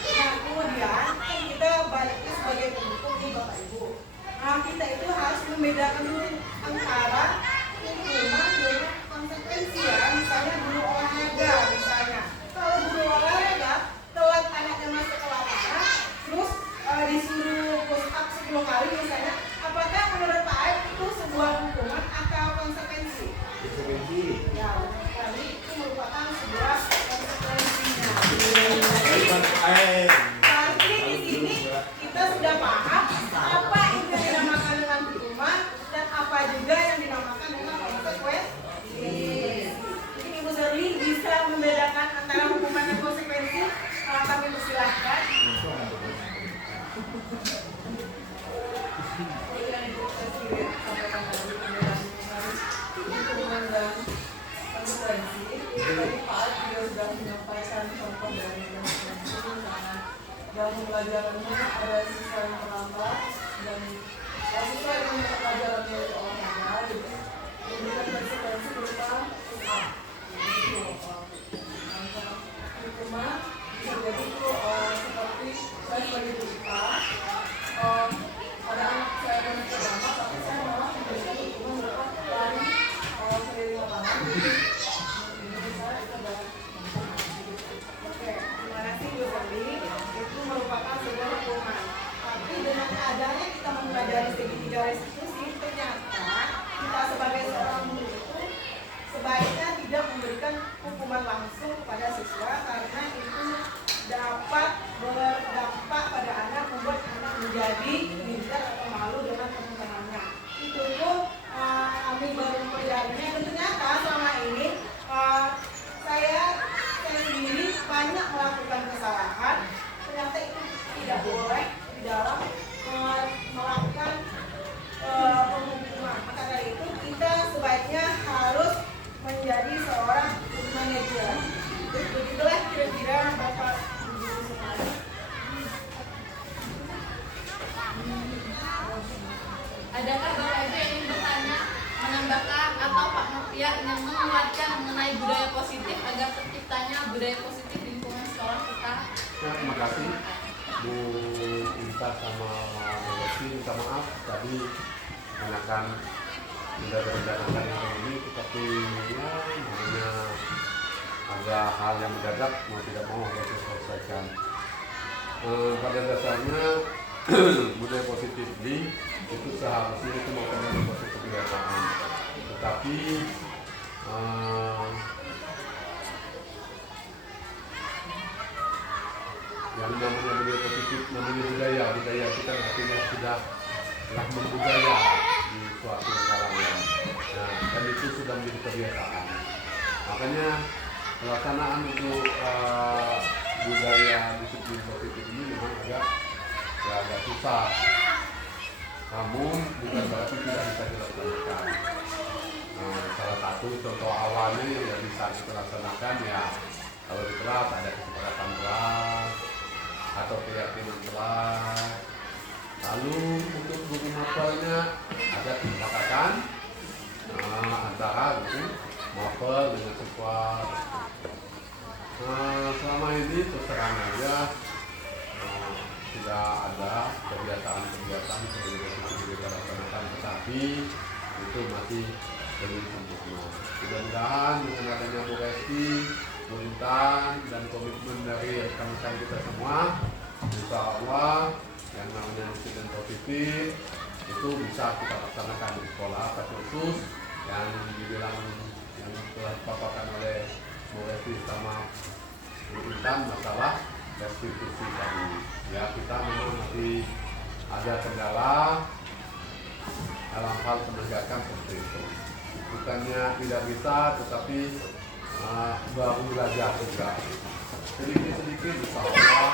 Nah, kemudian kan kita baliknya sebagai penghukum nih Bapak Ibu. Nah, kita itu harus membedakan dulu antara hukuman dengan konsekuensi ya. Misalnya guru olahraga misalnya. Kalau guru olahraga telat anaknya masuk ke lapangan, terus disuruh push up 10 kali misalnya, apakah menurut Pak Aib itu sebuah hukuman atau konsekuensi? Konsekuensi. Ya, benar sekali, itu merupakan sebuah konsekuensinya. Berarti di sini kita sudah paham apa itu yang dinamakan dengan hukuman dan apa juga yang dinamakan dengan konsekuensi. Jadi Ibu Zerli bisa membedakan antara hukuman dan konsekuensi. Kami persilahkan. Hukuman dan konsekuensi. Tadi Pak Ad juga sudah menyampaikan contoh dari konsekuensi, misalnya dalam pembelajarannya ada siswa yang terlambat dan siswa yang mendapat pelajarannya itu olahraga, jadi memberikan konsekuensi berupa push-up. Hukuman bisa jadi itu seperti saya sebagai guru IPA, ada anak saya yang terlambat, tapi saya malah memberikan hukuman berupa lari keliling lapangan. Oke, terima kasih Bu Zerli. Itu merupakan sebuah hukuman. Tapi dengan adanya kita mempelajari segitiga restitusi, ternyata kita sebagai seorang guru itu sebaiknya tidak memberikan hukuman langsung kepada siswa karena itu dapat berdampak pada anak, membuat anak menjadi minder atau malu dengan teman-temannya. Itu pun kami baru mempelajarinya dan ternyata selama ini saya sendiri banyak melakukan kesalahan. Ternyata itu tidak boleh di dalam melakukan penghukuman. Maka dari itu kita sebaiknya harus menjadi seorang manajer. Begitulah kira-kira Bapak Ibu sekalian. Adakah Bapak Ibu yang ingin bertanya, menambahkan atau Pak Nofia ingin menguatkan mengenai budaya positif agar terciptanya budaya positif di lingkungan sekolah kita? Ya, terima kasih Bu Inta sama Bu Lesti. Minta maaf tadi menanyakan sudah direncanakan hari ini, tetapi ya namanya ada hal yang mendadak mau tidak mau harus diselesaikan. Pada dasarnya budaya positif itu seharusnya itu mempunyai suatu kebiasaan, tetapi yang namanya budaya positif, namanya budaya itu kan artinya sudah telah membudaya di suatu kalangan. Nah, dan itu sudah menjadi kebiasaan. Makanya pelaksanaan untuk budaya disiplin positif ini memang agak susah. Namun bukan berarti tidak bisa dilaksanakan. Salah satu contoh awalnya yang bisa kita laksanakan ya kalau di kelas ada kesepakatan kelas atau keyakinan kelas. Lalu untuk guru mapelnya ada kesepakatan antara guru mapel dengan siswa. Selama ini terserang aja tidak ada kebiasaan-kebiasaan seperti itu kita laksanakan, tetapi itu masih belum sempurna. Mudah-mudahan dengan adanya Bu Lesti, Bu Intan, dan komitmen dari rekan-rekan kita semua, insya Allah yang namanya disiplin positif itu bisa kita laksanakan di sekolah, khusus yang dibilang yang telah dipaparkan oleh diskusi sama Intan masalah restitusi tadi. Ya, kita memang masih ada kendala dalam hal penegakan seperti itu. Bukannya tidak bisa, tetapi baru belajar juga. Sedikit-sedikit insya Allah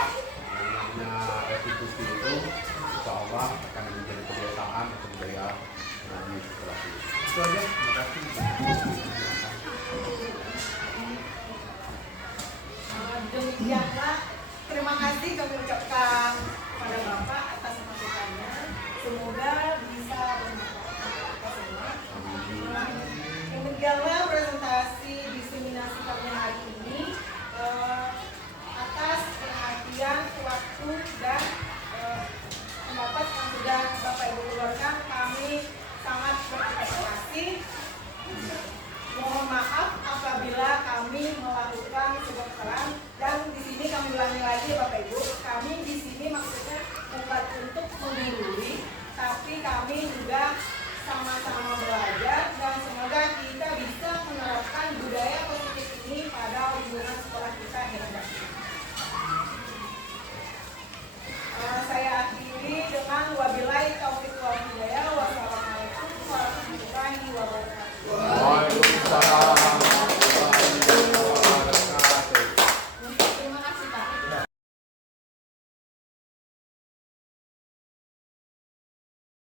yang namanya restitusi itu insya Allah akan menjadi kebiasaan atau budaya di sekolah ini. Itu aja, terima kasih. Demikianlah, terima kasih kami ucapkan.